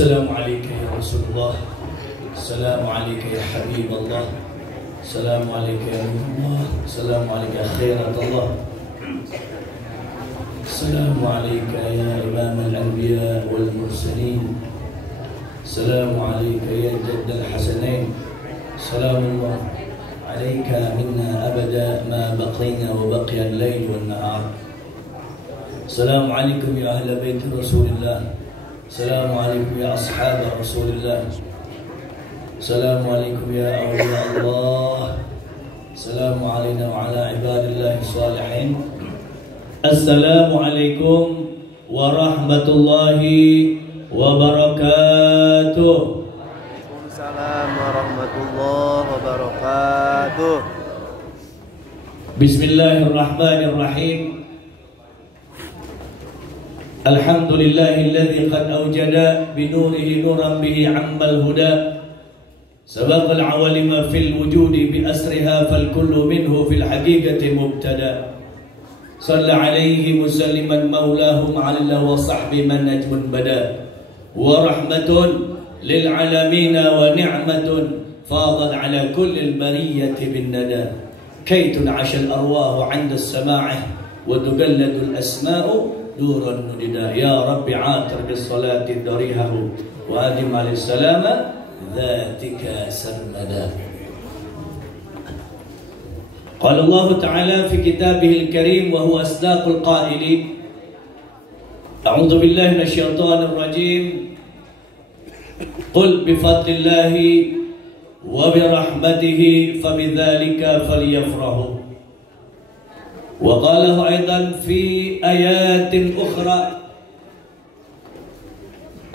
السلام عليك يا رسول الله، السلام عليك يا حبيب الله، السلام عليك يا نور الله، السلام عليك يا خيرة الله، السلام عليك يا إمام الأنبياء والمرسلين، السلام عليك يا جد الحسنين، سلام الله عليك منا أبدا ما بقينا وبقي الليل والنهار. السلام عليكم يا أهل بيت رسول الله، السلام عليكم يا أصحاب رسول الله، السلام عليكم يا أولياء الله، السلام علينا وعلى عباد الله الصالحين. السلام عليكم ورحمة الله وبركاته. Waalaikumsalam warahmatullahi wabarakatuh. Bismillahirrahmanirrahim. Alhamdulillahilladzi qad awjada binurihi nuran bihi ammal huda sabaqal awalima fil wujudi bi asriha fal kullu minhu fil haqiqati mubtada. Shalla alaihi musalliman maulahum ala wa sahbi man najmun bada wa rahmatun lil alamin wa ni'matun fadat ala kulli al bariyati bin nada kaytun 'asha al arwah 'inda as-sama'ih wa tugalladu al asma'u Duran nudida. Ya Rabbi atir bis salati darihahu wa adim alis salama dhatika sarmada. Qala Allah Ta'ala fi kitabihil karim wa huwa asdaqul qaili. A'udzu billahi minasyaitonir rajim. Qul bi fadlillahi wa bi rahmatihi fabidzalika falyafrahu. وقاله أيضا في آيات أخرى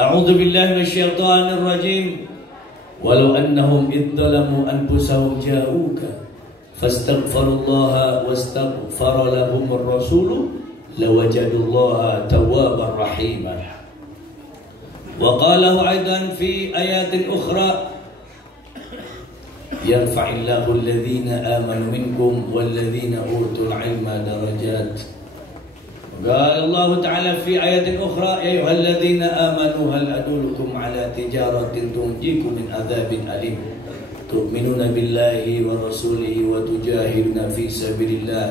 أعوذ بالله من الشيطان الرجيم ولو أنهم إذ ظلموا أنفسهم جاءوك فاستغفروا الله واستغفر لهم الرسول لوجدوا الله توابا رحيما وقاله أيضا في آيات أخرى يرفع الله الذين آمنوا منكم والذين أوتوا العلم درجات. قال الله تعالى في آية أخرى يا أيها الذين آمنوا هل أدلكم على تجارة تنجيكم من عذاب أليم تؤمنون بالله ورسوله وتجاهدون في سبيل الله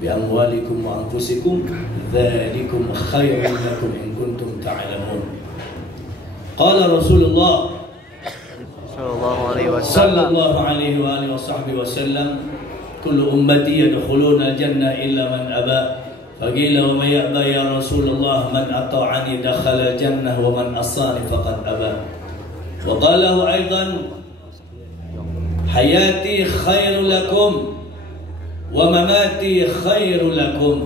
بأموالكم وأنفسكم ذلكم خير لكم إن كنتم تعلمون. قال رسول الله صلى الله عليه وآله وصحبه وسلم كل أمتي يدخلون الجنة إلا من أبى فقيل ومن يأبى يا رسول الله من أطاعني دخل الجنة ومن عصاني فقد أبى. وقال له أيضا حياتي خير لكم ومماتي خير لكم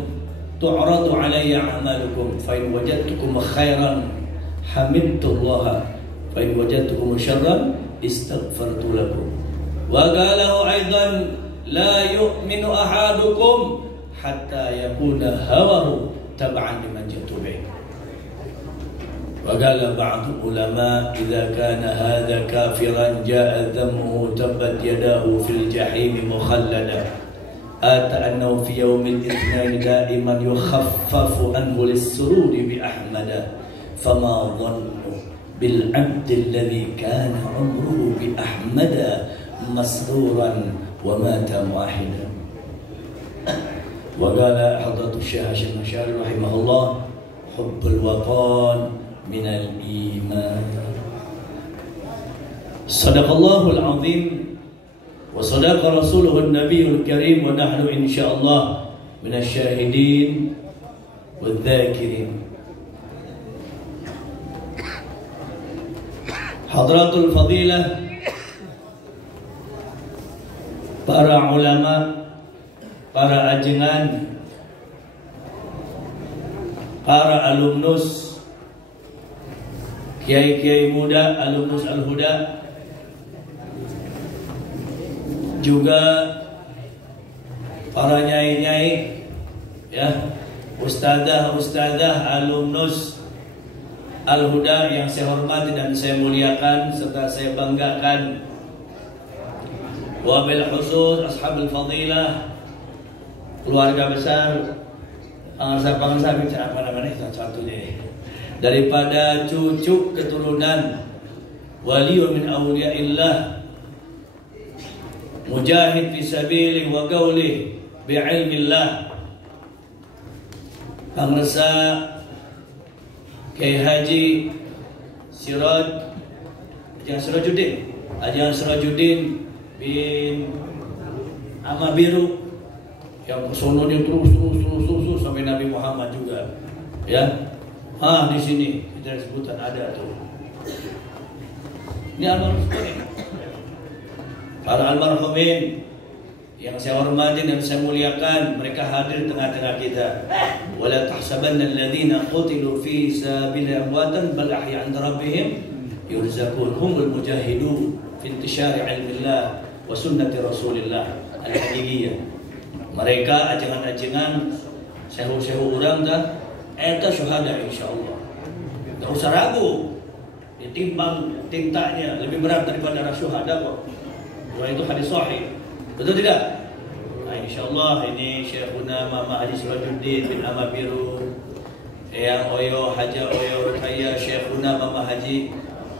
تعرض علي أعمالكم فإن وجدتكم خيرا حمدت الله فإن وجدتكم شرا استغفرت لكم. وقاله أيضا لا يؤمن أحدكم حتى يكون هواه تبعا لمن جئت به. وقال بعض العلماء إذا كان هذا كافرا جاء ذمه تبت يداه في الجحيم مخلدا آت أنه في يوم الاثنين دائما يخفف عنه للسرور بأحمد فما ظن بالعبد الذي كان عمره بأحمد مسرورا ومات موحدا. وقال حضرة الشيخ هاشم المشاري رحمه الله حب الوطن من الإيمان. صدق الله العظيم وصدق رسوله النبي الكريم ونحن إن شاء الله من الشاهدين والذاكرين. Hadratul Fadilah, para ulama, para ajengan, para alumnus, kiai-kiai muda, alumnus Al-Huda, juga para nyai-nyai, ya, ustadzah-ustadzah, alumnus Al-Huda yang saya hormati dan saya muliakan serta saya banggakan. Wabil khusus ashabul fadilah, keluarga besar, bangsa bicara mana-mana itu satu deh. daripada cucu keturunan waliun min awliyaillah, mujahid fi sabilihi wa qawlihi bi'ilmillah, Pangresa Kiai Haji Sirajuddin bin Amabiru, yang kesono dia terus sampai Nabi Muhammad juga, ya. Di sini kita sebutan ada tuh. Ini almarhum, para almarhumin yang saya hormati dan saya muliakan, mereka hadir tengah-tengah kita. Wala tahsabanna alladhina qutilu fi sabilillahi amwatan bal ahya'un 'inda rabbihim yurzaqun. Humul mujahidun fi intishari 'ilmillah wa sunnati Rasulillah al-haqiqiyyah. Mereka ajengan-ajengan sehu-sehu urang dah eta syuhada insyaallah. Enggak usah ragu. Ditimbang tintanya lebih berat daripada syuhada kok. Wah, itu hadis sahih. Betul tidak? Nah, insyaallah ini Syekhuna Mama Haji Sirajuddin bin Amabiru, yang Oyo Haja Oyo Rukaya, Syekhuna Mama Haji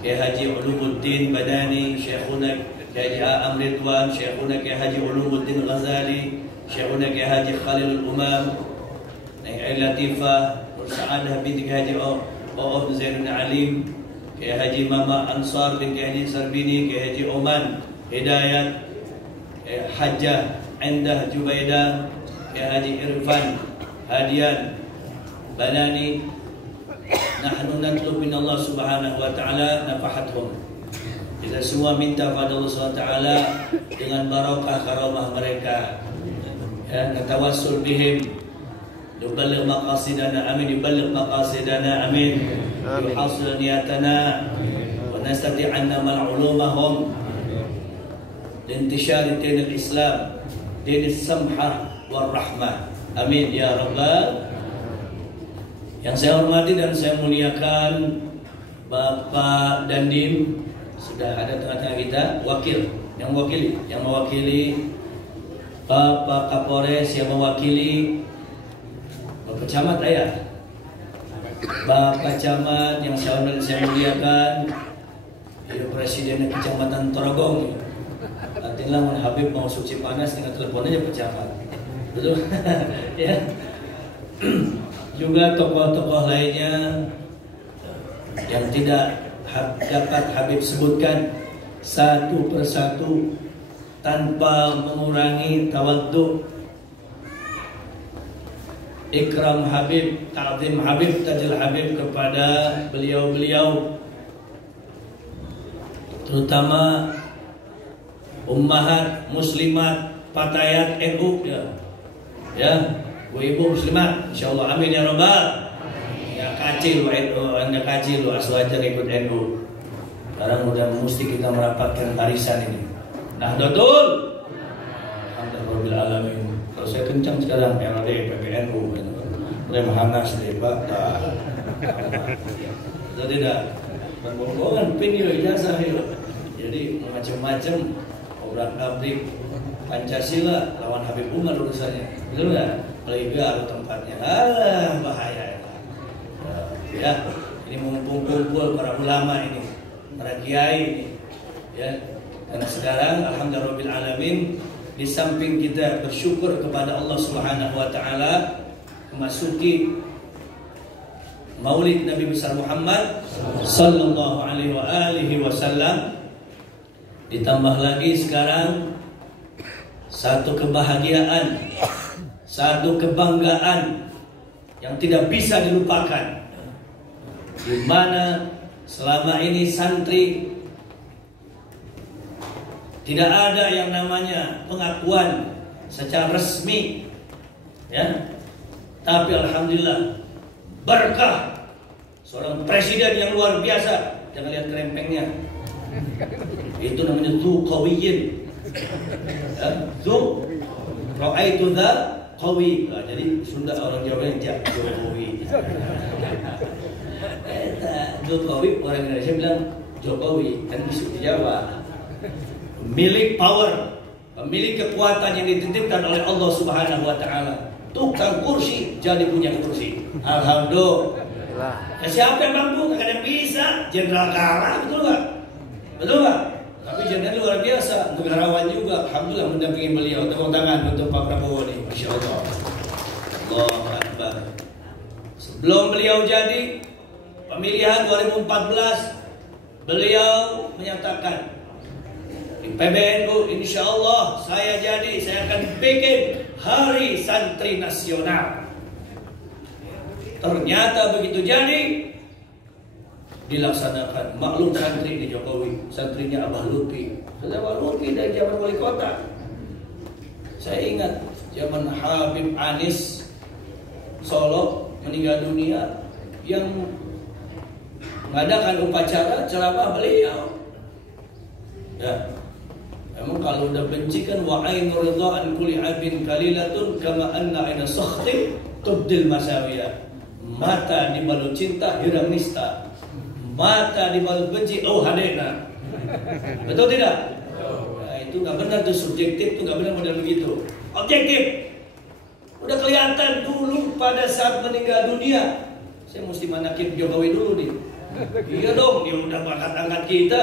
Kiai Haji Ulumuddin Badani, Syekhuna Kiai Haji A'am Ridwan, Syekhuna Kiai Haji Ulumuddin Ghazali, Syekhuna Kiai Haji Khalilul Umam, Kiai Latifah Sa'adah binti Kiai Haji O'om Zainul Alim, Kiai Haji Mama Ansar bin Kiai Haji Sarbini, Kiai Haji Oman Hidayat, Hajjah Endah Jubaidah, Kiai Haji Irfan Hadian Banani. Nahnu natlub min Allah subhanahu wa ta'ala nafahathum. Kita semua minta pada Allah subhanahu wa ta'ala dengan barakah karamah mereka, ya, natawassul bihim yuballigh maqasidana, amin, yuballigh maqasidana, amin, yuhasil niyatana wa nastati'anna mal'ulumahum intisyar din al-Islam, din as-samha wal rahmah, amin ya rabbal. Yang saya hormati dan saya muliakan Bapak Dandim, sudah ada tengah-tengah kita, yang mewakili Bapak Kapolres, yang mewakili Bapak Camat ayah, Bapak Camat yang saya hormati dan saya muliakan, Presiden Kecamatan Torogong. Nantilah Mun Habib mau suci panas tinggal telepon aja Pak Camat. Betul? Ya. Juga tokoh-tokoh lainnya yang tidak dapat Habib sebutkan satu persatu tanpa mengurangi tawaddu, ikram Habib, ta'zim Habib, tajil Habib kepada beliau-beliau, terutama ummahat muslimat Fatayat NU, ya, ibu muslimat, insyaallah, amin ya rabbal. Ya kacil NU, anda kacil aswajar ikut NU. Sekarang udah mesti kita merapatkan tarisan ini. Nah, betul. Alhamdulillah alamin. Kalau saya kencang sekarang PLD, PBNU, Remhanas deh Pak. Betul tidak? Bohongan pin yo ijazah yo. Jadi macam-macam obrak-abrik Pancasila lawan Habib Umar urusannya. Betul enggak? Legal tempatnya, bahaya ya. Ini mengumpul-kumpul para ulama ini, para kiai ini, ya. Karena sekarang alhamdulillah alamin, di samping kita bersyukur kepada Allah Subhanahu wa taala memasuki Maulid Nabi besar Muhammad sallallahu alaihi wasallam, ditambah lagi sekarang satu kebahagiaan, satu kebanggaan yang tidak bisa dilupakan, di mana selama ini santri tidak ada yang namanya pengakuan secara resmi, ya. Tapi alhamdulillah berkah seorang presiden yang luar biasa, jangan lihat kerempengnya, itu namanya Dzu Qawiyyin, ya. Dzu Ra'aitu dza Qawi. Nah, jadi Sunda orang Jawa yang Jokowi. Jokowi, orang Indonesia bilang Jokowi, kan bisa di Jawa. Milik power, pemilik kekuatan yang dititipkan oleh Allah Subhanahu wa taala. Tukang kursi jadi punya kursi. Alhamdulillah. Nah, siapa yang mampu? Nggak ada yang bisa. Jenderal kalah, betul nggak? Betul nggak? Tapi jenderal luar biasa, negarawan juga. Alhamdulillah mendampingi beliau. Tepuk tangan untuk Pak Prabowo nih, Masya Allah. Allahu Akbar. Sebelum beliau jadi pemilihan 2014, beliau menyatakan di PBNU, insya Allah saya akan bikin Hari Santri Nasional. Ternyata begitu jadi dilaksanakan. Maklum santri di Jokowi, santrinya Abah Lutfi. Abah Lutfi dari zaman wali kota. Saya ingat zaman Habib Anis Solo meninggal dunia, yang mengadakan upacara ceramah beliau. Ya, emang kalau udah benci kan wa ainu ridhaan kulli abin qalilatun kama anna aina sakhti tubdil masawiya. Mata dibalut cinta hirang nista, mata dibalut benci oh hadena. Betul tidak? Nah, itu nggak benar tuh, subjektif tuh nggak benar model begitu. Objektif. Udah kelihatan dulu pada saat meninggal dunia. Saya mesti manakin Jokowi dulu nih. Iya dong, dia udah angkat kita.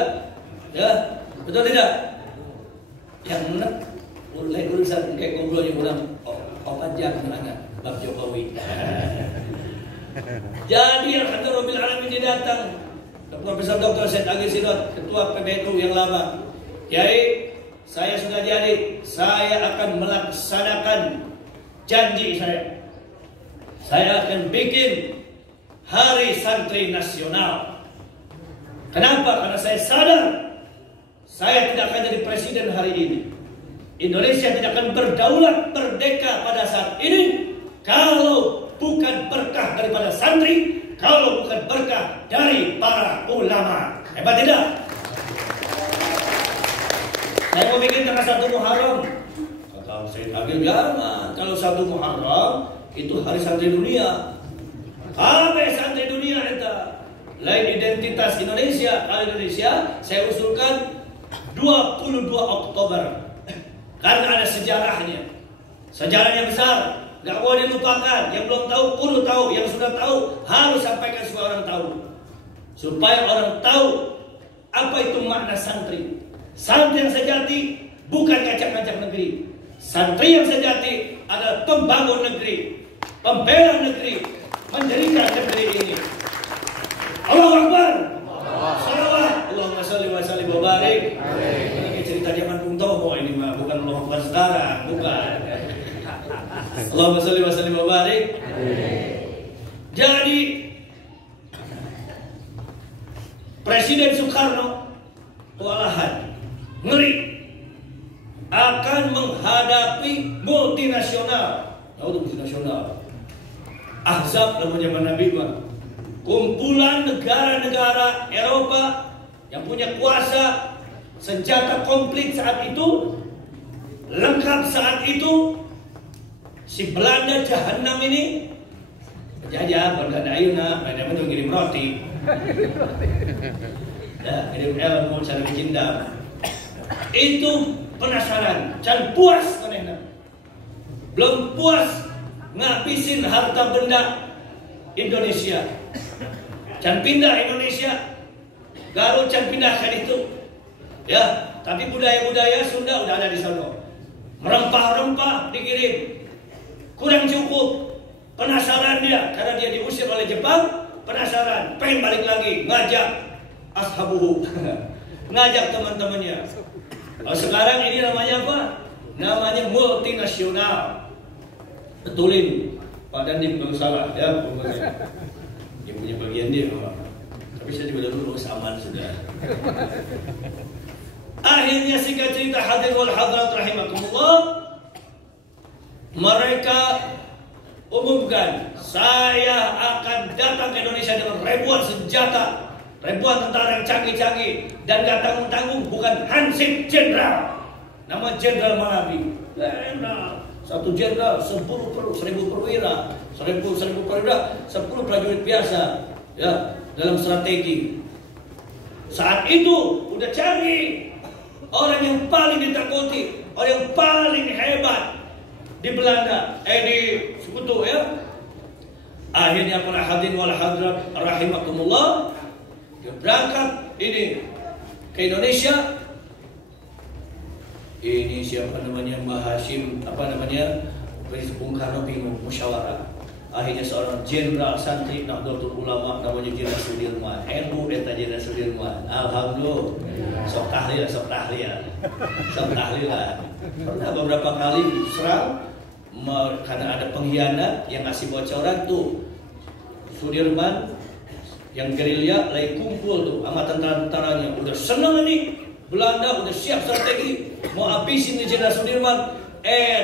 Ya, betul tidak? Yang benar, mulai urusan kayak ngobrolnya orang opat jam anak Bab Jokowi. Jadi alhamdulillah alamin dia datang. Profesor Dr. Syed Agil Sidot, Ketua PBNU yang lama. Kiai, saya sudah jadi, saya akan melaksanakan janji saya. Saya akan bikin Hari Santri Nasional. Kenapa? Karena saya sadar saya tidak akan jadi presiden hari ini. Indonesia tidak akan berdaulat merdeka pada saat ini kalau bukan berkah daripada santri, kalau bukan berkah dari para ulama. Hebat tidak? Saya mau bikin tanggal 1 Muharram. Kata Syed Agil, jangan. Kalau 1 Muharram itu hari santri dunia. Apa santri dunia itu? Lain identitas Indonesia. Kalau Indonesia, saya usulkan 22 Oktober. Karena ada sejarahnya. Sejarahnya besar. Gak boleh dilupakan. Yang belum tahu, kudu tahu. Yang sudah tahu, harus sampaikan supaya orang tahu. Supaya orang tahu apa itu makna santri. Santri yang sejati bukan ngajak-ngajak negeri. Santri yang sejati adalah pembangun negeri, pembela negeri, mendirikan negeri ini. Allahu Akbar. Salawat. Allahumma sholli wa sallim wa barik. Ini cerita zaman Bung Tomo ini mah, bukan Allah Akbar sekarang, bukan. Allahumma sholli wa sallim wa barik. Jadi Presiden Soekarno kewalahan, ngeri, akan menghadapi multinasional. Tahu itu multinasional? Ahzab namanya zaman Nabi mah. Kumpulan negara-negara Eropa yang punya kuasa, senjata komplit saat itu, lengkap saat itu. Si Belanda jahanam ini penjajah, Belanda ayuna, Belanda itu ngirim roti. Ya, ngirim ilmu, cara bikin dam. Itu penasaran, can puas manehna. Belum puas ngabisin harta benda Indonesia. Can pindah Indonesia, Garut can pindahkan itu. Ya, tapi budaya-budaya Sunda udah ada di sana. Rempah-rempah dikirim. Kurang cukup. Penasaran dia karena dia diusir oleh Jepang, penasaran, pengen balik lagi, ngajak ashabuhu. Ngajak teman-temannya. Kalau sekarang ini namanya apa? Namanya multinasional. Betulin Pak Dandim kalau salah ya, dia punya bagian dia. Tapi saya juga dulu aman sudah. Akhirnya singkat cerita, hadirin wal hadirat rahimakumullah, mereka umumkan, saya akan datang ke Indonesia dengan ribuan senjata, ribuan tentara yang canggih-canggih, dan gak tanggung-tanggung, bukan hansip jenderal, nama Jenderal Malabi. Satu jenderal 10 perwira, 1000 perwira, 10 prajurit biasa, ya, dalam strategi. Saat itu udah canggih, orang yang paling ditakuti, orang yang paling hebat di Belanda, di sekutu ya, Akhirnya para hadirin wal hadirat rahimakumullah, dia berangkat ini ke Indonesia. Ini siapa namanya, Mbah Hashim, apa namanya, Bung Karno bingung musyawarah. Akhirnya seorang jenderal santri Nahdlatul Ulama namanya Jenderal Sudirman. NU eta Jenderal Sudirman. Alhamdulillah. Sok tahlil. Pernah beberapa kali serang karena ada pengkhianat yang ngasih bocoran tuh. Sudirman yang gerilya lagi kumpul tuh sama tentara-tentaranya. Udah seneng nih. Belanda udah siap strategi mau habisin nih Jenderal Sudirman.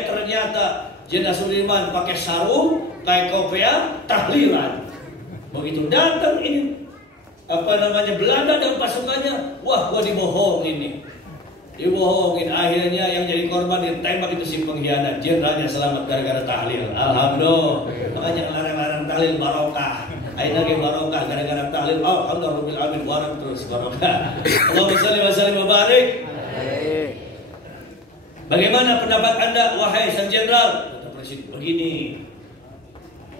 Ternyata Jenderal Sudirman pakai sarung kayak kopea tahlilan. Begitu datang ini apa namanya Belanda dan pasukannya, wah gua dibohongin nih. Dibohongin, akhirnya yang jadi korban ditembak itu si pengkhianat. Jenderalnya selamat gara-gara tahlil. Alhamdulillah. Makanya larang-larang tahlil barokah. Aina ge barokah gara-gara tahlil. Alhamdulillah alamin warak terus barokah. Allahumma shalli wa sallim wa barik. Bagaimana pendapat Anda wahai sang jenderal? Kata presiden, begini.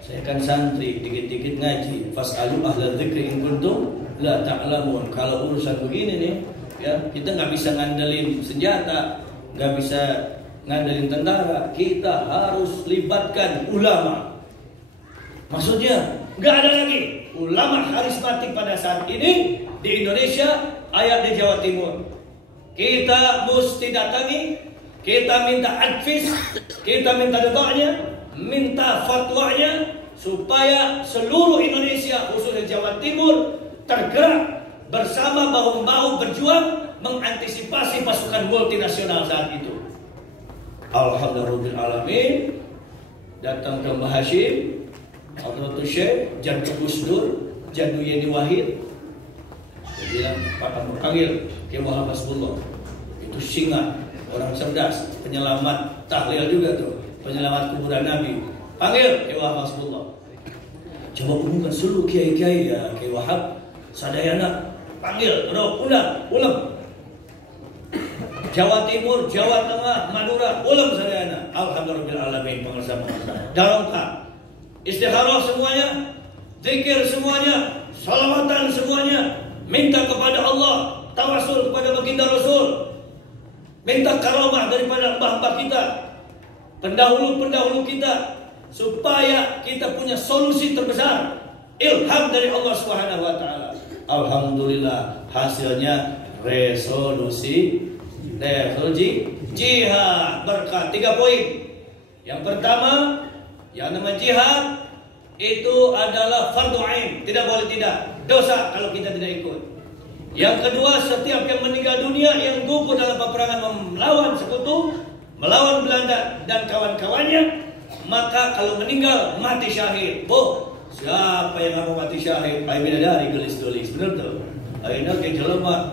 Saya kan santri, dikit-dikit ngaji. Fas'alu ahla dzikri in kuntum la ta'lamun. Kalau urusan begini nih, ya, kita nggak bisa ngandelin senjata, nggak bisa ngandelin tentara. Kita harus libatkan ulama. Maksudnya nggak ada lagi ulama karismatik pada saat ini di Indonesia, ayat di Jawa Timur. Kita mesti datangi, kita minta advis, kita minta doanya, minta fatwanya, supaya seluruh Indonesia khususnya Jawa Timur tergerak bersama bahu-bahu berjuang mengantisipasi pasukan multinasional saat itu. Alhamdulillahirrahmanirrahim. Datang ke Mbah Hashim, Hadratus Syekh, Jaddu Gus Dur, Jaddu Yeni Wahid. Dia bilang, Pak panggil ke Muhammad Hasbullah. Itu singa, orang cerdas, penyelamat tahlil juga tuh, penyelamat kuburan Nabi. Panggil ke Muhammad Hasbullah. Coba umumkan seluruh kiai-kiai ya, Kiai Wahab, sadayana. Panggil, undang, ulam. Jawa Timur, Jawa Tengah, Madura, ulam sadayana. Alhamdulillahirrahmanirrahim, pengersa-pengersa. Dalongkah. Istikharah semuanya, zikir semuanya, salawatan semuanya, minta kepada Allah, tawasul kepada baginda Rasul, minta karamah daripada mbah-mbah kita, pendahulu-pendahulu kita, supaya kita punya solusi terbesar, ilham dari Allah Subhanahu wa taala. Alhamdulillah, hasilnya resolusi jihad berkat 3 poin. Yang pertama, yang namanya jihad itu adalah fardu ain, tidak boleh tidak, dosa kalau kita tidak ikut. Yang kedua, setiap yang meninggal dunia yang gugur dalam peperangan melawan sekutu, melawan Belanda dan kawan-kawannya, maka kalau meninggal mati syahid. Siapa yang mau mati syahid? Ai bidadari gelis-gelis, bener tuh. Aina ke jelema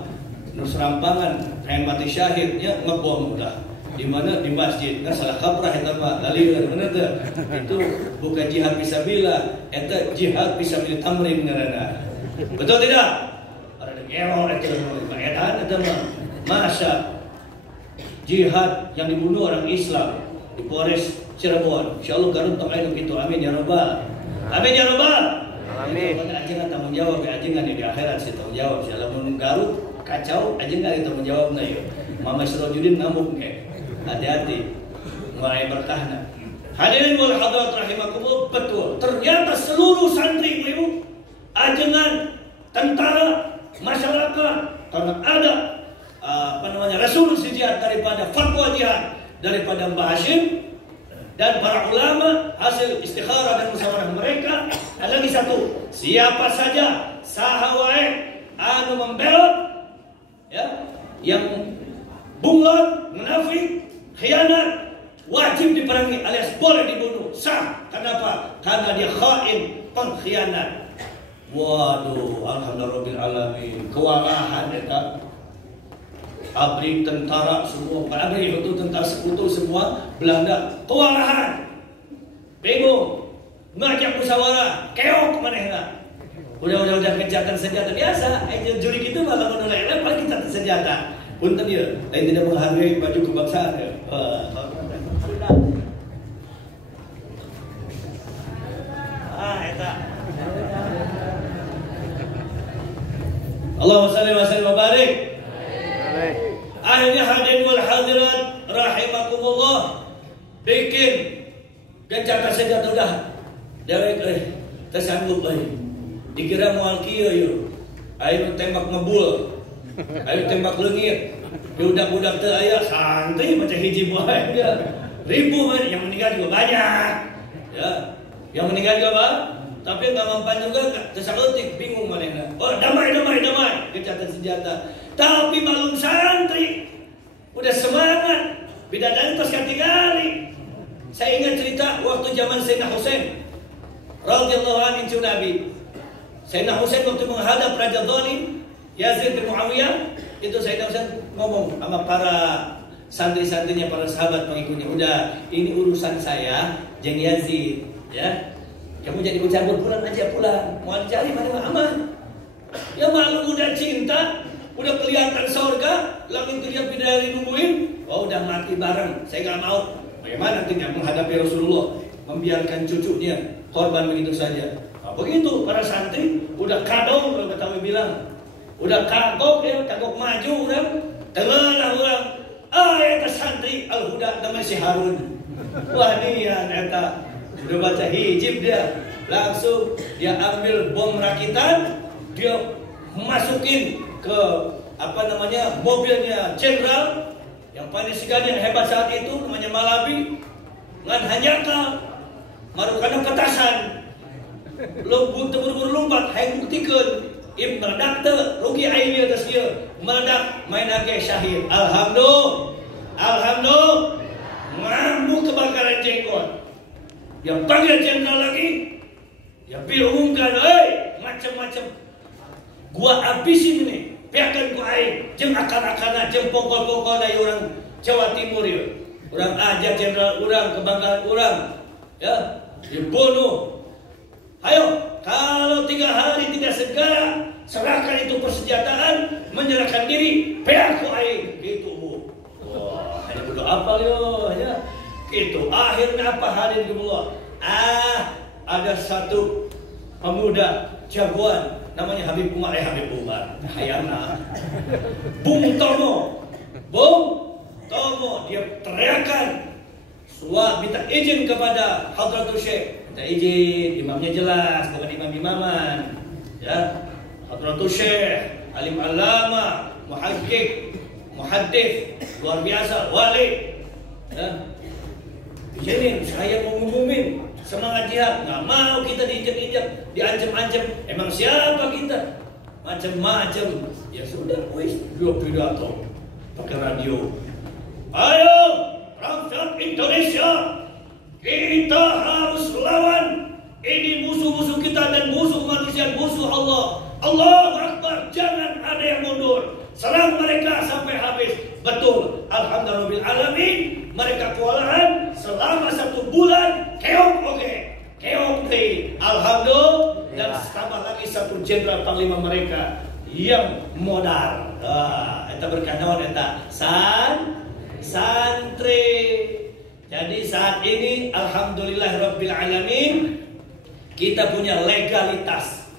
nu serampangan pengen mati syahidnya ngebom udah. Di mana di masjid nggak salah kaprah eta mah lalieur bener teh. Itu bukan jihad fisabilillah, eta jihad fisabilil tamrin ngaranna. Betul tidak? Ada error eta mah. Masa jihad yang dibunuh orang Islam di Polres Cirebon. Insyaallah garut tong aya kitu. Amin ya rabbal. Amin ya rabbal. Amin. Ajengan tanggung jawab ajengan di akhirat sih tanggung jawab. Lamun garut kacau ajengan tanggung jawabna ya. Mama Sirojudin ngamuk ke. Hati-hati, mulai bertahan. Hadirin wal hadirat rahimakumullah, betul. Ternyata seluruh santri ibu, ajengan, tentara, masyarakat, karena ada resolusi jihad daripada fatwa jihad daripada Mbah Hashim dan para ulama, hasil istikharah dan musyawarah mereka. Ada lagi satu, siapa saja sahawae anu membelot, ya, yang bunglon, munafik, khianat, wajib diperangi alias boleh dibunuh. Sah. Kenapa? Karena dia khain, pengkhianat. Waduh, alhamdulillah alamin. Kewalahan eta. Abri tentara semua, bukan abri itu tentara sekutu semua Belanda. Kewalahan. Bingung. Ngajak musyawarah, keok manehna. Udah kejahatan senjata biasa. Juri gitu malah menolak paling kita senjata. Punten ya, lain tidak menghargai baju kebangsaan ya. eta. Allahumma shalli wa sallim wa barik. Akhirnya hadirin wal hadirat rahimakumullah, bikin gencatan senjata udah dewek tersanggup dikira moal kieu yeuh. Ayo tembak ngebul, ayo tembak leungit. Budak-budak teu aya santai macam hiji bae dia. Ribu yang meninggal juga banyak. Ya, yang meninggal juga Pak. Tapi enggak mempan juga tersangeutik bingung manehna. Oh, damai. Gencatan senjata. Tapi malum santri udah semangat. Bidadari tos katingali. Saya ingat cerita waktu zaman Sayyidina Husain radhiyallahu anhu Nabi. Sayyidina Husain waktu menghadap Raja Zalim Yazid bin Muawiyah, itu Sayyidina Husain ngomong sama para santri-santrinya, para sahabat pengikutnya, udah ini urusan saya jeung Yazid, ya. Kamu jadi ikut campur, pulang aja pulang. Mau dicari mana aman. Ya malu udah cinta, udah kelihatan surga, langit kelihatan bidadari nungguin, oh udah mati bareng. Saya nggak mau. Bagaimana nantinya menghadapi Rasulullah, membiarkan cucunya korban begitu saja. Nah, begitu para santri udah kadong, kalau Betawi bilang, udah kagok ya, kagok maju udah, tengah orang. Eta santri Al-Huda namanya si Harun. Wah dia eta udah baca hijib dia, langsung dia ambil bom rakitan, dia masukin ke mobilnya jenderal yang paling sigana yang hebat saat itu namanya Malabi, ngan hanjakal marukana ketasan lompat terburu-buru lompat hayang buktikeun im meledak teu rugi aya geus ieu meledak main age syahid. Alhamdulillah ngamuk kebakaran jenggot. Yang panggil jenderal lagi, ya umumkan, macam-macam gua habisin ini, biarkan gua aing, jeung akar-akarna, jeung pokok-pokok dari orang Jawa Timur ya. Orang aja jenderal orang, kebanggaan orang, ya, dibunuh. Ayo, kalau 3 hari tidak segera serahkan itu persenjataan, menyerahkan diri, biarku aing, gitu bu. Wah, hanya berdoa apa yo, ya. Itu akhirnya apa hadirin Allah? Ada satu pemuda jagoan namanya Habib Umar, hayana Bung Tomo, dia teriakan, minta izin kepada Hadratul Syekh, minta izin, imamnya jelas, bukan imam-imaman, ya. Hadratul Syekh, alim alama, muhaddits, luar biasa, wali, ya. Jadi saya mau ngumumin semangat jihad, nggak mau kita diinjak-injak, diancam-ancam. Emang siapa kita? Macam-macam. Ya sudah, wis dua pidato pakai radio. Ayo, rakyat Indonesia, kita harus lawan ini musuh-musuh kita dan musuh manusia, musuh Allah. Allahu Akbar, jangan ada yang mundur. Serang mereka sampai habis. Betul, alhamdulillah alamin. Mereka kewalahan selama 1 bulan, keok deh, alhamdulillah. Dan tambah lagi 1 jenderal panglima mereka yang modal. Eta berkanaon eta santri. Jadi saat ini alhamdulillahirabbil alamin kita punya legalitas.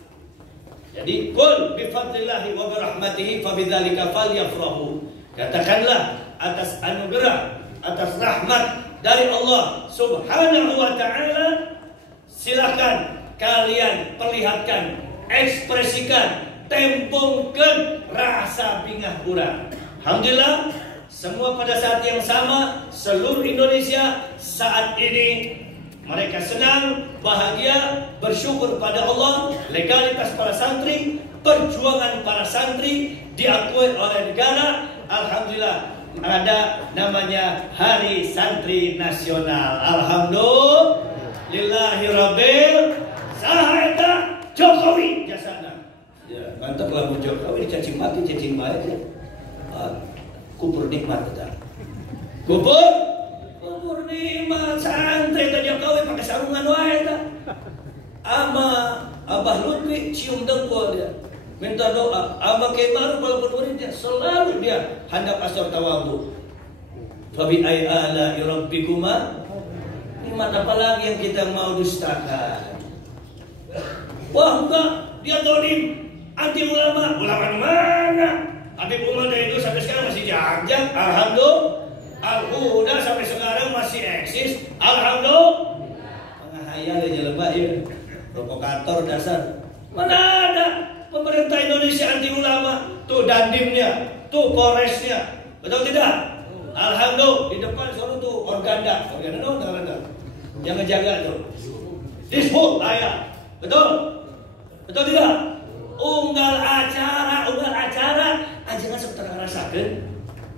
Jadi qul bi fadlillahi wa bi rahmatihi fa bidzalika falyafrahu. Katakanlah atas anugerah, atas rahmat dari Allah Subhanahu wa ta'ala, silakan kalian perlihatkan, ekspresikan, tempongkan rasa bingah urang. Alhamdulillah, semua pada saat yang sama seluruh Indonesia saat ini mereka senang, bahagia, bersyukur pada Allah. Legalitas para santri, perjuangan para santri diakui oleh negara. Alhamdulillah, ada namanya Hari Santri Nasional. Alhamdulillahirabbil sahaita Jokowi jasana. Ya, mantap lagu Jokowi cacing maki cacing baik ya. Kubur nikmat kita. Kubur nikmat santri ta Jokowi pakai sarungan wae ta. Abah Lutfi cium dengkul dia. Minta doa, Abah Kemal walaupun muridnya selalu dia handap asar tawadhu. Fabi ay ala rabbikuma, nikmat apa lagi yang kita mau dustakan? dia zalim, anti ulama. Ulama mana? Habib Umar dari itu sampai sekarang masih jaga. Alhamdulillah. Al-Huda sampai sekarang masih eksis. Alhamdulillah. Penghayal aja lembah ya. Provokator dasar. Mana ada pemerintah Indonesia anti ulama? Tuh dandimnya, tuh Polresnya. Betul tidak? Alhamdulillah. Di depan sana tuh Organda yang ngejaga tuh. Dishub ayah. Betul? Betul tidak? Unggal acara ajangan sebentar ngerasakan.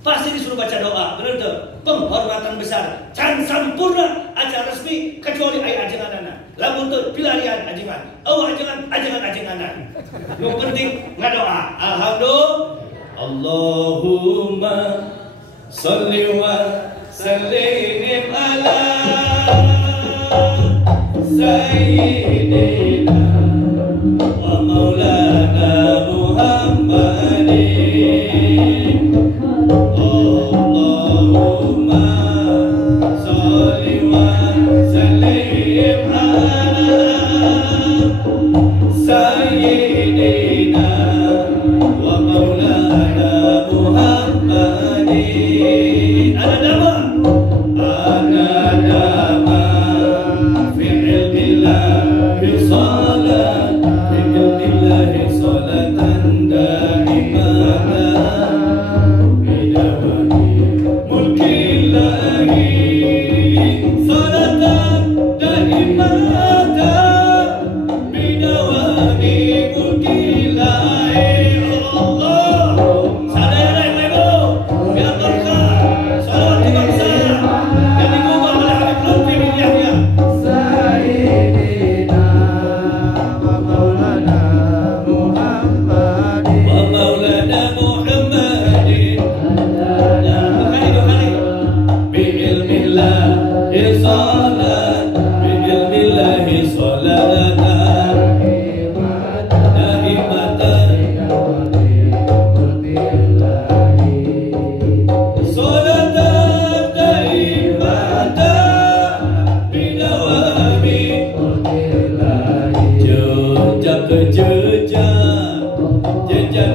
Pasti disuruh baca doa, benar tuh? Penghormatan besar, can sempurna acara resmi kecuali ayah ajangan anak. Lamun tuh pilarian ajangan, ajangan. Yang penting ngadoa. Alhamdulillah. Allahumma sholli wa sallim ala sayyidina wa maulana Muhammadin. Allahumma sholli wa sallim ala sayyidina wa maulana Muhammadin. Ana nama fi ilmillah salat fi ilmillah salatan daimatan bidawami mulkillahi salatan daimatan bidawami mulkillahi. Allah sadaya ibu biar berkah salat di bangsa dan diubah oleh Habib Lutfi bin Yahya Sayyidina wa maulana Muhammadin. wa maulana Muhammadin. Kali bi ilmillah salat bi ilmillah salatan daimatan salatan daimatan bidawami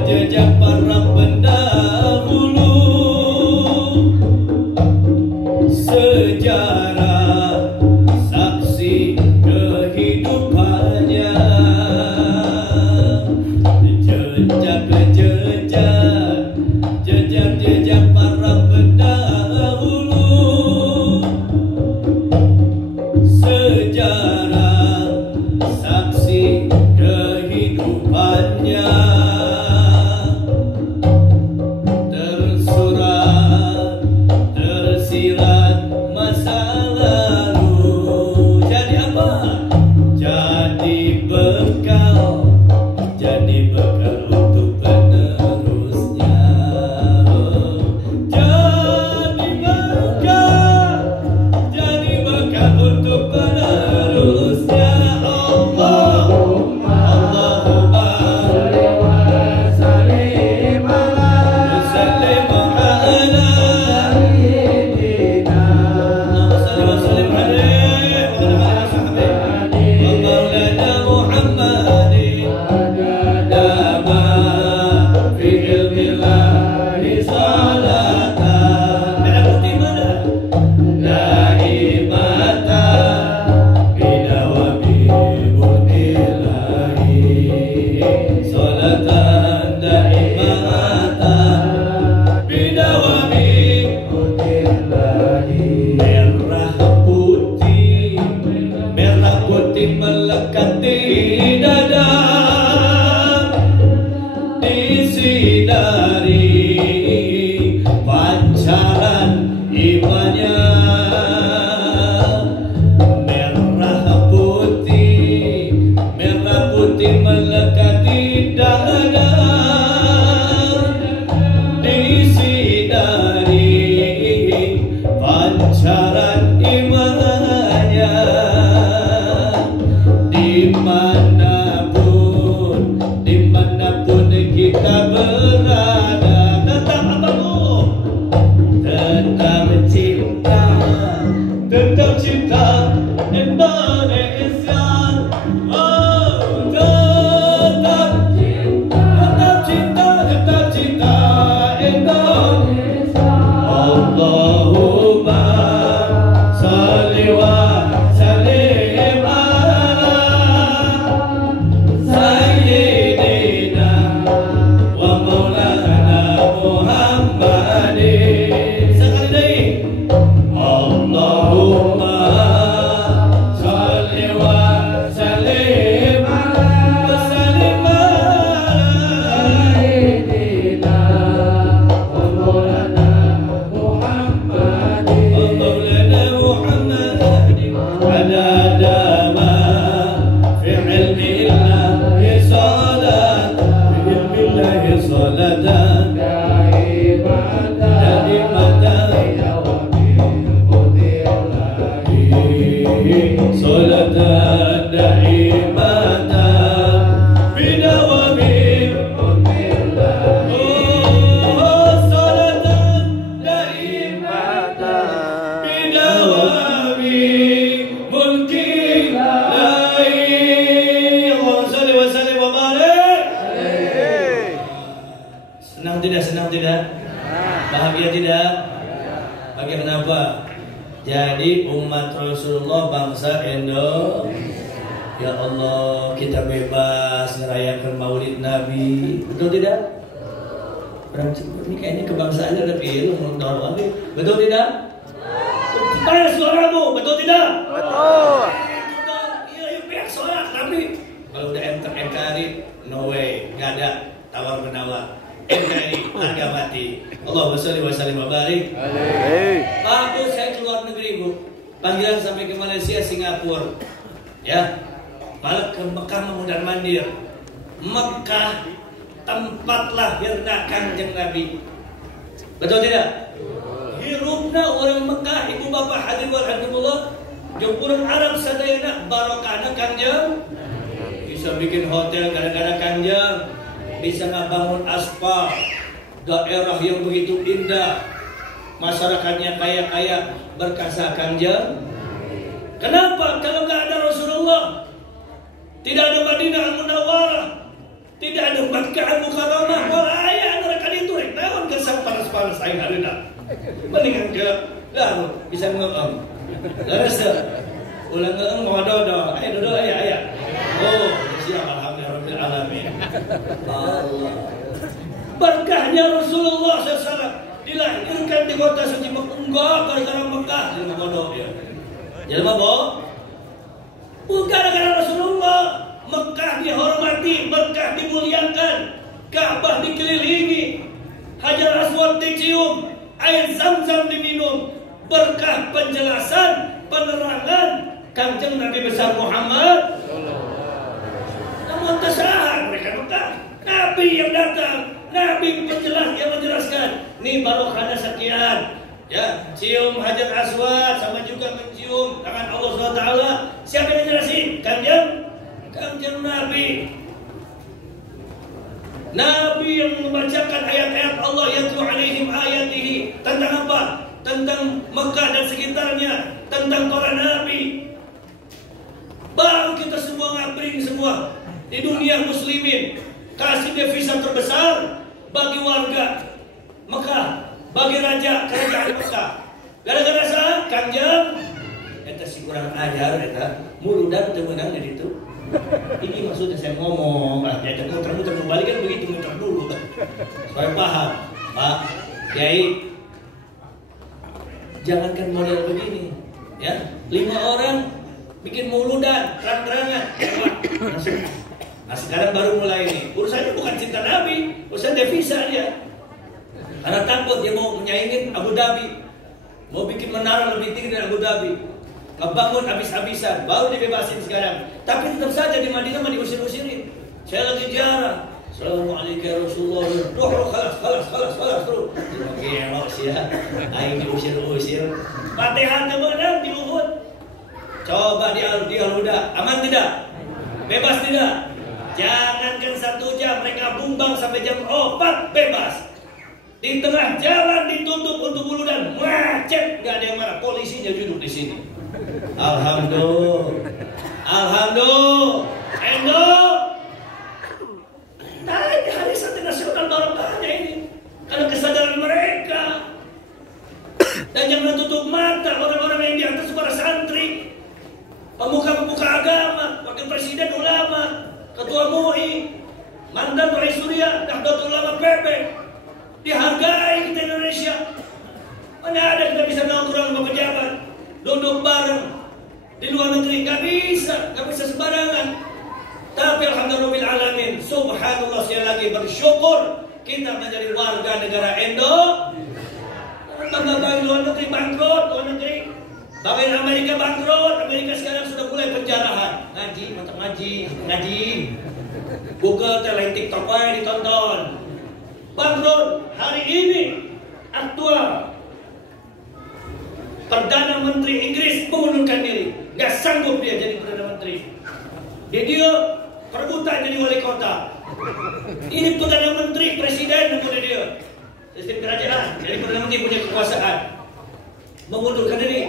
jejak para pendahulu, sejarah saksi kehidupannya, jejak para pendahulu, sejarah saksi kehidupannya, tersirat masa lalu. Jadi apa? Jadi bekal untuk penerusnya. Jadi bekal untuk penerusnya. Allahumma Sallim ala sallim ala sayyidina sallim alaihi wa ala sahbihi wa maulana Muhammadin. Dama fi ilmillah salatan. Merah putih mana? Daimatan bidawami mulkillahi salatan daimatan bidawami mulkillahi. merah putih melekati dada, disinari pancaran imannya. Merah putih melekati dada, disinari pancaran imannya. Dimanapun kita berada, tetap apa bu? Tetap cinta Indonesia. Oh, tetap Bahagia tidak? Bahagia kenapa? Jadi umat Rasulullah bangsa Indonesia. Ya Allah, kita bebas merayakan Maulid Nabi. Betul tidak? Ini kayaknya kebangsaannya ada film menurut. Betul tidak? Tanya suaramu, betul tidak? Betul. Iya, pihak sholat Nabi. Kalau udah NKRI, no way, nggak ada tawar menawar. NKRI, harga mati. Allahumma sholli wa sallim wa barik. Waktu saya keluar negeri, Bu, panggilan sampai ke Malaysia, Singapura, ya, balik ke Mekah mengundang mandir. Mekah tempat lahirnya Kanjeng Nabi. Betul tidak? Hirupna orang Mekah, ibu bapak hadirin warahmatullah, jumpuran Arab sadayana barokahna Kanjeng. Bisa bikin hotel gara-gara Kanjeng, bisa ngebangun aspal, daerah yang begitu indah, masyarakatnya kaya-kaya berkasa Kanjeng. Kenapa? Kalau nggak ada Rasulullah, tidak ada Madinah Al-Munawwarah, tidak ada Makkah Al-Mukarramah, walaaya mereka itu naon kesan panas-panas aing hareuda. Mendingan ke Garut bisa ngeem. Terus ulang ngeem mau dodo, ayo dodo aya. Oh, siap alhamdulillah alamin. Allah. Berkahnya Rasulullah SAW dilahirkan di kota suci Mekah, gara-gara Mekah jelema bodoh ya. Jelema bodoh. Bukan gara-gara Rasulullah. Mekah dihormati, Mekah dimuliakan, Ka'bah dikelilingi, Hajar Aswad dicium, air Zam-Zam diminum, berkah penjelasan, penerangan Kanjeng Nabi besar Muhammad. Namun kesalahan mereka Mekah. Nabi yang datang, Nabi penjelas yang menjelaskan. Nih barokahnya sekian. Ya, cium Hajar Aswad sama juga mencium tangan Allah SWT. Siapa yang menjelasin? Kanjeng Nabi. Nabi yang membacakan ayat-ayat Allah yatlu alaihim ayatihi. Tentang apa? Tentang Mekah dan sekitarnya, tentang para nabi. Baru kita semua ngabring semua di dunia muslimin. Kasih devisa terbesar bagi warga Mekah, bagi raja kerajaan Mekah. Gara-gara salah Kanjeng eta si kurang ajar eta muludan teu meunang di ditu. Ini maksudnya saya ngomong, ya muter-muter kembali kan begitu, muter dulu kan, supaya paham, Pak Kiai. Jangankan model begini, ya 5 orang bikin muludan, terang-terangan. Nah sekarang baru mulai nih, urusannya bukan cinta Nabi, urusan devisa dia. Karena takut dia mau menyaingin Abu Dhabi, mau bikin menara lebih tinggi dari Abu Dhabi. Ngebangun habis-habisan, baru dibebasin sekarang. Tapi tetap saja di Madinah mah diusir-usirin. Saya lagi ziarah. Assalamualaikum ya Rasulullah. Khalas terus. Oke, mau sih ya. Aing diusir-usir. Fatihah kemenang di Uhud. Coba di Al-Huda, aman tidak? Bebas tidak? Jangankan 1 jam, mereka bumbang sampai jam 4 bebas. Di tengah jalan ditutup untuk muludan, macet, nggak ada yang marah. Polisinya duduk di sini. Alhamdulillah. Endo. Nah, ini hari santri nasional barokahnya ini. Karena kesadaran mereka. Dan jangan tutup mata orang-orang yang di atas para santri, pemuka-pemuka agama, wakil presiden ulama, ketua MUI, mantan Rais Surya, Nahdlatul Ulama PP. Dihargai kita Indonesia. Mana ada kita bisa nongkrong sama pejabat, duduk bareng di luar negeri, nggak bisa sembarangan. Tapi alhamdulillah alamin, subhanallah, sekali lagi bersyukur kita menjadi warga negara Indo. Bangga luar negeri bangkrut, luar negeri. Bangga Amerika bangkrut, Amerika sekarang sudah mulai penjarahan. Ngaji, mantap ngaji. Google, TikTok aja ditonton. Bangkrut hari ini aktual. Perdana Menteri Inggris mengundurkan diri, nggak sanggup dia jadi Perdana Menteri. Dia perebutan jadi wali kota. Ini Perdana Menteri, Presiden kemudian dia sistem kerajaan, jadi Perdana Menteri punya kekuasaan. Mengundurkan diri,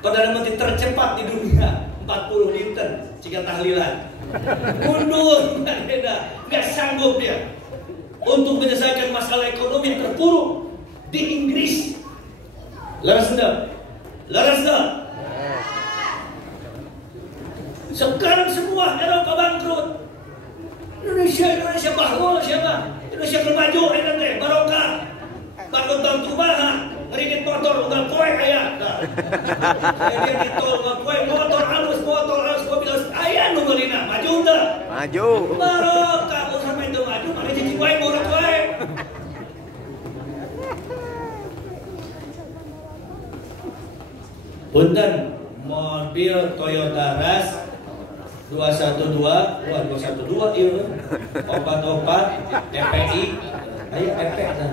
Perdana Menteri tercepat di dunia, 40 Newton jika tahlilan. Mundur, nggak sanggup dia untuk menyelesaikan masalah ekonomi yang terpuruk. di Inggris. Laras enggak? Laras enggak? Sekarang semua Eropa bangkrut. Indonesia bahwa siapa? Indonesia bermaju, nanti barokah. Bangun bantu bahan, ngerikit motor, udah kue ayah. Dia ditol, kue motor halus, mobil halus. Ayah nungguin maju enggak? Maju. Barokah, kalau sampai itu maju, mana cici kue, murah kue. Punten, mobil Toyota Rush 212, wah 212 iya, obat-obat, TPI, ayo efek dah,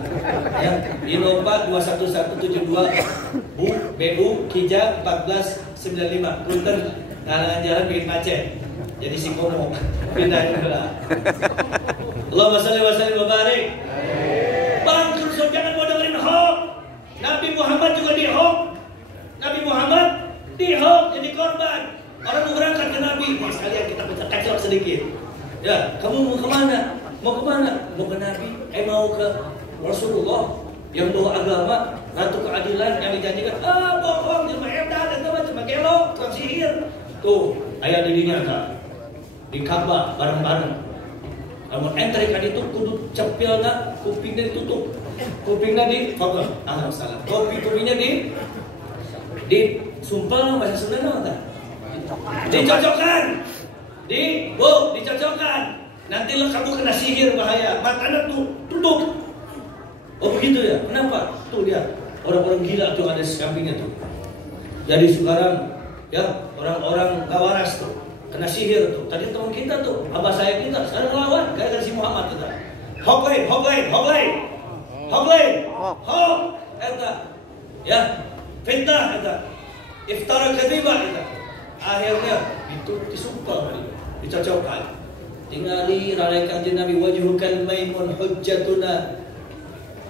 ya, Innova 21172, BU Kijang 1495, Punten, kalangan jalan bikin macet, jadi si komo, pindah juga. Allahumma sholli wa sallim wa barik. Bangkrut, so jangan mau dengerin hoax. Nabi Muhammad juga di hoax. Nabi Muhammad di hoax jadi korban. Orang berangkat ke Nabi, wah sekalian kita baca kacau sedikit. Ya, kamu mau kemana? Mau kemana? Mau ke Nabi? Mau ke Rasulullah yang bawa agama, ratu keadilan yang dijanjikan. Bohong, cuma edan, cuma gelok, tukang sihir. Tuh, ayat dirinya kak. Di Ka'bah bareng-bareng. Namun enter ikan itu kudu cepilna, kupingnya ditutup. Kupingnya di fokus. Salah. Kupingnya disumpel bahasa Sunda enggak? Dicocokkan, dicocokkan. Nanti lo kamu kena sihir bahaya. Matanya tuh tutup. Oh begitu ya? Kenapa? Tuh lihat orang-orang gila tuh ada di sampingnya tuh. Jadi sekarang ya orang-orang gak waras tuh kena sihir tuh. Tadi teman kita tuh, abah saya kita sekarang lawan kayak si Muhammad kita. Hok lain. Eta ya fitnah eta. Iftara kadzibah eta. Akhirnya itu disumpah, dicocokkan. Tingali ralai kanjeng Nabi wajhukal maimun hujjatuna.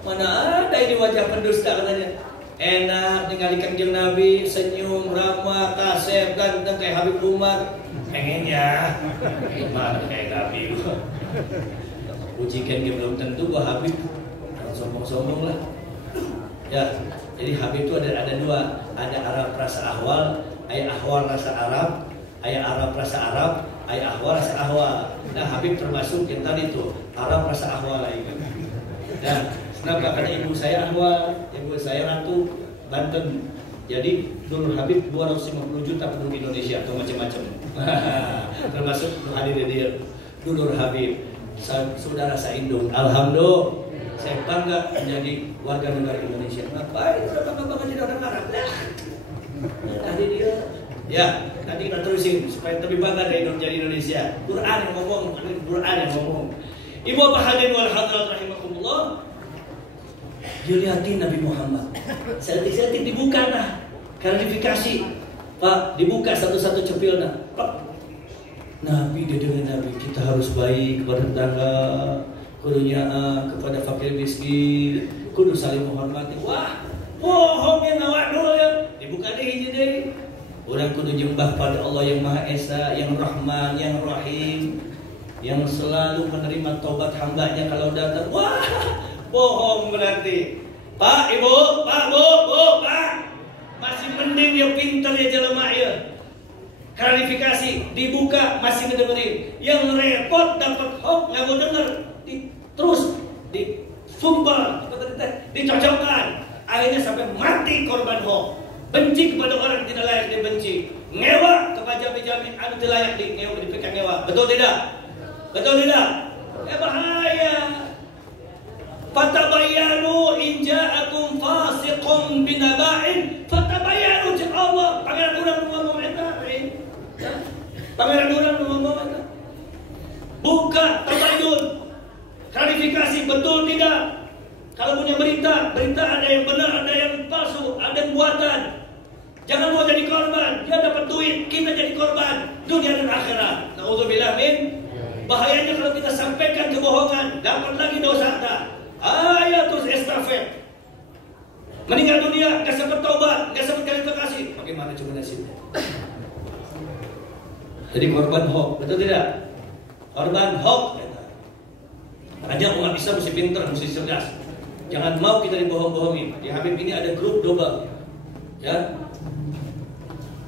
Mana ada ini wajah pendusta katanya. Enak ningali kanjeng Nabi senyum, ramah, kasep, ganteng kayak Habib Umar. Pengennya gimana kayak Nabi. Ujikan dia belum tentu gua Habib. Sombong-sombong lah. Ya, jadi Habib itu ada dua, ada Arab rasa ahwal. Ayat ahwal rasa Arab, ayat Arab rasa Arab, ayat ahwal rasa ahwal. Nah Habib termasuk yang tadi itu Arab rasa ahwal lagi. Dan kenapa? Karena ibu saya ahwal, ibu saya ratu Banten. Jadi dulu Habib 250 juta penduduk Indonesia atau macam-macam. Termasuk hadir dia. Dulu Habib, saudara saya Indo. Alhamdulillah, saya bangga menjadi warga negara Indonesia. Ngapain bangga jadi orang Arab? Tadi dia, ya nanti kita terusin supaya lebih bangga dari Indonesia. Quran yang ngomong, Quran yang ngomong. Ibu bapak hadirin wal hadirat rahimakumullah. Dilihatin Nabi Muhammad. Setik dibuka nah, klarifikasi. Pak, dibuka satu-satu cepilna. Pak, Nabi dia dengan Nabi kita harus baik kepada tetangga, kudunya kepada fakir miskin, kudu saling menghormati. Wah, bohong yang awak dulu ya. Dibuka deh hiji deh. Orang kudu nyembah pada Allah yang Maha Esa, yang Rahman, yang Rahim, yang selalu menerima taubat hambanya kalau datang. Wah, bohong berarti. Pak, Ibu, Pak, Bu, Pak. Masih mending dia pintar ya jelema ya. Klarifikasi, dibuka masih ngedengerin. Yang repot dapat hoax nggak mau denger. Terus disumpah, dicocokkan. Akhirnya sampai mati korban hoax. Benci kepada orang yang tidak layak dibenci. Ngewa kepada jamin-jamin anu tidak layak dipikir ngewa. Betul tidak? Betul tidak? Bahaya. Fatabayyanu in ja'akum fasiqun binaba'in fatabayyanu cik Allah. Pangeran urang ngomong eta. Pangeran urang ngomong eta. Buka tabayyun. Klarifikasi betul tidak? Kalau punya berita ada yang benar, ada yang palsu, ada yang buatan. Jangan mau jadi korban, dia dapat duit, kita jadi korban dunia dan akhirat. Na'udzubillah min. Bahayanya kalau kita sampaikan kebohongan, dapat lagi dosa tak. Ayatul estafet. Meninggal dunia, gak sempat taubat, gak sempat klarifikasi. Bagaimana coba nasibnya? Jadi korban hoax, betul tidak? Korban hoax. Hanya umat Islam mesti pintar, mesti cerdas. Jangan mau kita dibohong-bohongin. Di Habib ini ada grup double, ya.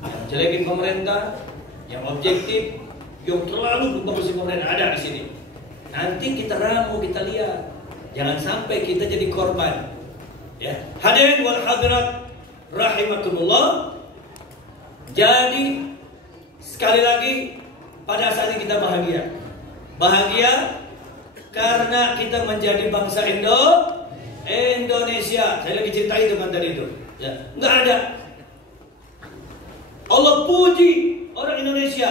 Yang jelekin pemerintah, yang objektif, yang terlalu bagusin pemerintah ada di sini. Nanti kita ramu, kita lihat. Jangan sampai kita jadi korban. Ya, hadirin wal hadirat rahimakumullah. Jadi sekali lagi pada saat ini kita bahagia. Bahagia karena kita menjadi bangsa Indonesia. Saya lagi cerita itu kan tadi itu. Ya, nggak ada. Allah puji orang Indonesia,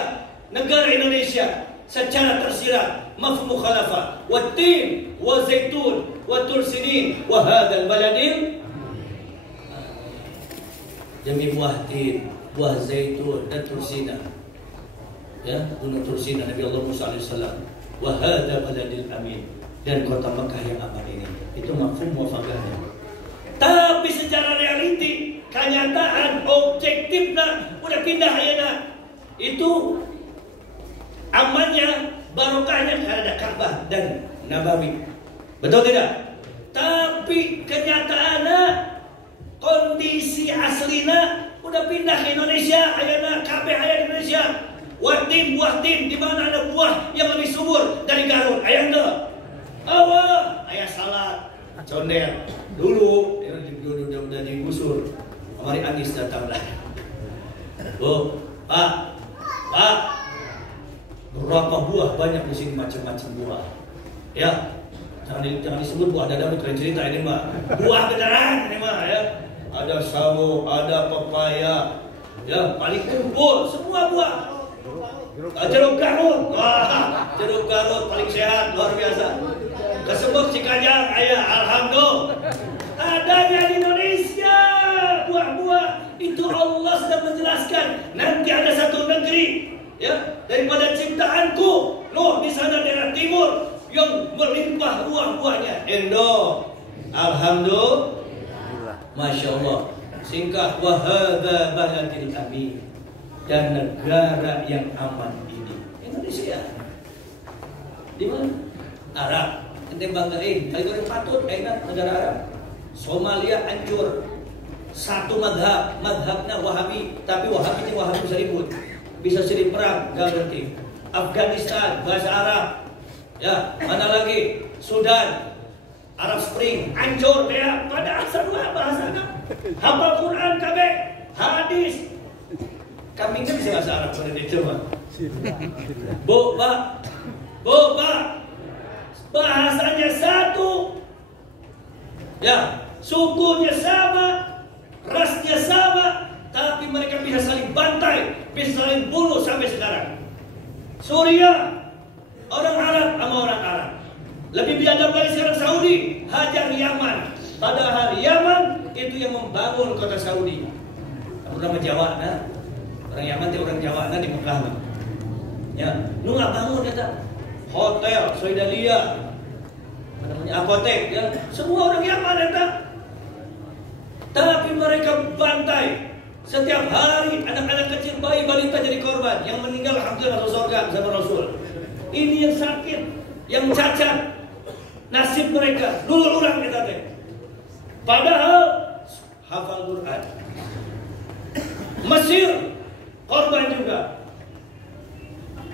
negara Indonesia secara tersirat. Mafhum mukhalafah. Wat-tin, wa zaitun, wa tursinin, wa hadzal baladil. Demi buah tin, buah zaitun dan tursina. Ya, gunung Tursina Nabi Allah Musa alaihissalam. Wa hadzal baladil amin. Dan kota Mekah yang aman ini. Itu mafhum muwafaqahnya. Tapi secara realiti, kenyataan objektifnya udah pindah ayeuna. Itu amannya, barokahnya karena ada Ka'bah dan Nabawi. Betul tidak? Tapi kenyataannya, kondisi aslinya udah pindah ke Indonesia. Ayeuna kabeh aya di Indonesia. Watim, buah tim, di mana ada buah yang lebih subur dari Garut? Aya henteu? Awah, aya salad, condel. Dulu udah digusur. Kemarin Anies datang lah. Bu, Pak, berapa buah banyak di sini, macam-macam buah. Ya, jangan disebut buah dadar, keren cerita ini mah. Buah beneran ini mah ya. Ada sawo, ada pepaya, ya paling kumpul semua buah. Jeruk Garut, wah, jeruk Garut paling sehat, luar biasa. Kesebut Cikajang, ayah, alhamdulillah. Adanya di Indonesia buah-buah itu Allah sudah menjelaskan. Nanti ada satu negeri, ya, daripada ciptaanku, Nuh di sana daerah timur yang melimpah buah-buahnya. Indo, alhamdulillah, masya Allah. Singkat, wahada baladil amin. Dan negara yang aman ini Indonesia. Di mana? Arab. Ente banggain, kali goreng patut enak negara Arab. Somalia hancur. Satu madhabnya Wahabi, tapi Wahabi ini Wahabi seribut. Bisa sering perang, gak berhenti. Afghanistan, bahasa Arab. Ya, mana lagi? Sudan, Arab Spring, hancur ya. Pada asal bahasanya. Hafal Quran kabeh, hadis. Kami kan bisa bahasa Arab pada itu mah. Bu, Pak, bahasanya satu, ya, sukunya sama, rasnya sama, tapi mereka bisa saling bantai, bisa saling bunuh sampai sekarang. Suriah, orang Arab sama orang Arab. Lebih biadab lagi sekarang Saudi, hajar Yaman. Padahal Yaman itu yang membangun kota Saudi. Kamu nama Jawa, nah? Orang Yaman itu orang Jawa, nah di Mekah. Ya, lu nggak bangun kata hotel, Soidalia, namanya apotek, ya, semua orang Yaman kata. Tapi mereka bantai setiap hari, anak-anak kecil, bayi, balita jadi korban. Yang meninggal alhamdulillah masuk surga sama Rasul. Ini yang sakit, yang cacat, nasib mereka lulur-lurang kita teh. Padahal hafal Quran. Mesir korban juga.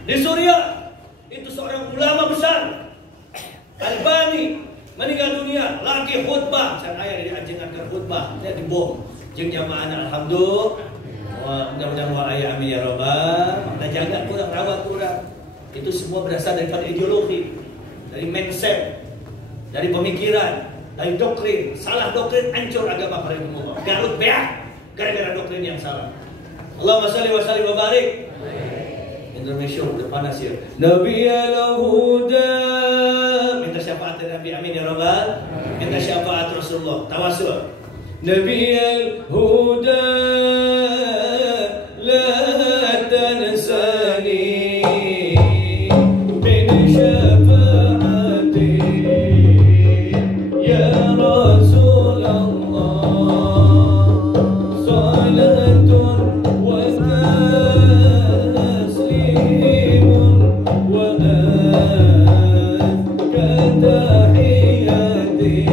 Di Suriah itu seorang ulama besar Albani meninggal dunia lagi khutbah. Saya diajengankan khutbah, saya dibom. Jeung jamaah alhamdulillah. Wah, mudah-mudahan wa aya amin ya rabbal. Kita jaga kurang, rawat kurang. Itu semua berasal daripada ideologi, dari mindset, dari pemikiran, dari doktrin. Salah doktrin hancur agama Allah. Garut beak gara-gara doktrin yang salah. Allahumma shalli wa sallim wa barik. Indonesia udah panas ya. Nabi al-huda. Minta syafaat dari Nabi, amin ya rabbal. Minta syafaat Rasulullah. Tawasul. Nabi al-huda la tansani min syafaati ya Rasulullah. Salatun wa taslimun wa azka tahiyati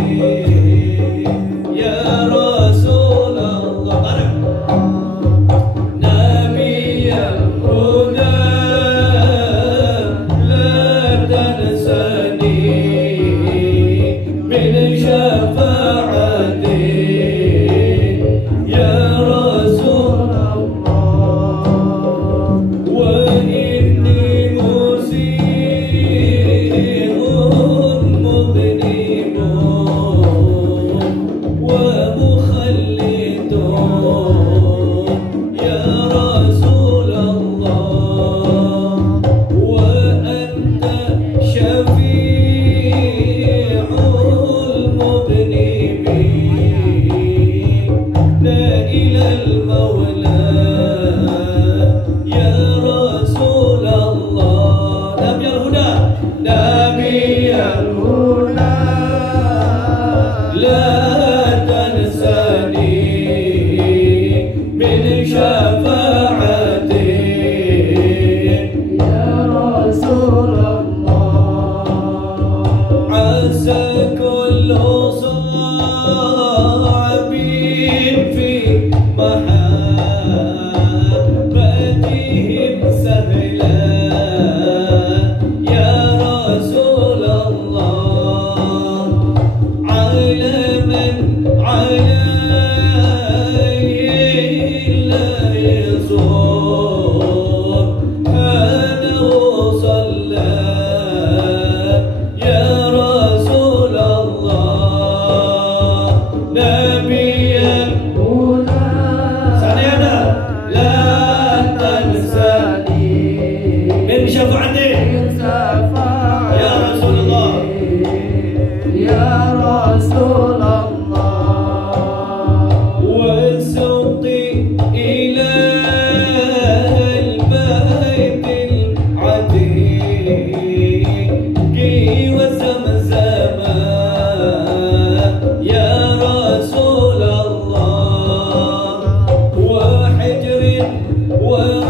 نبي الهدى لا تنسني من شفاعتي يا رسول الله عسى كل صعب في محبتهم سهلا يا رسول الله علما عليه لا يصور هذا وصلى يا رسول الله نبي الهدى سنينا لا تنسني من شفاعتي يا رسول الله يا رسول الله وسوقي إلى البيت العتيق وزمزم يا رسول الله وحجر ورجل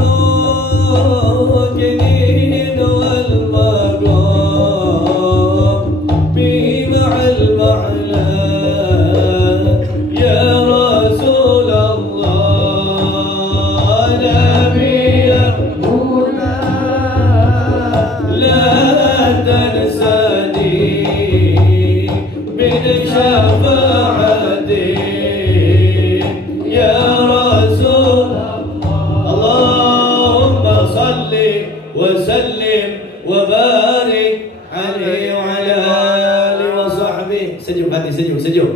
والمقام بمع المعلى يا رسول الله نبي الهدى لا تنسني من شفاعتي يا رسول اللهم صل وسلم وبارك عليه وعلى آله وصحبه. Sejuk hati, sejuk.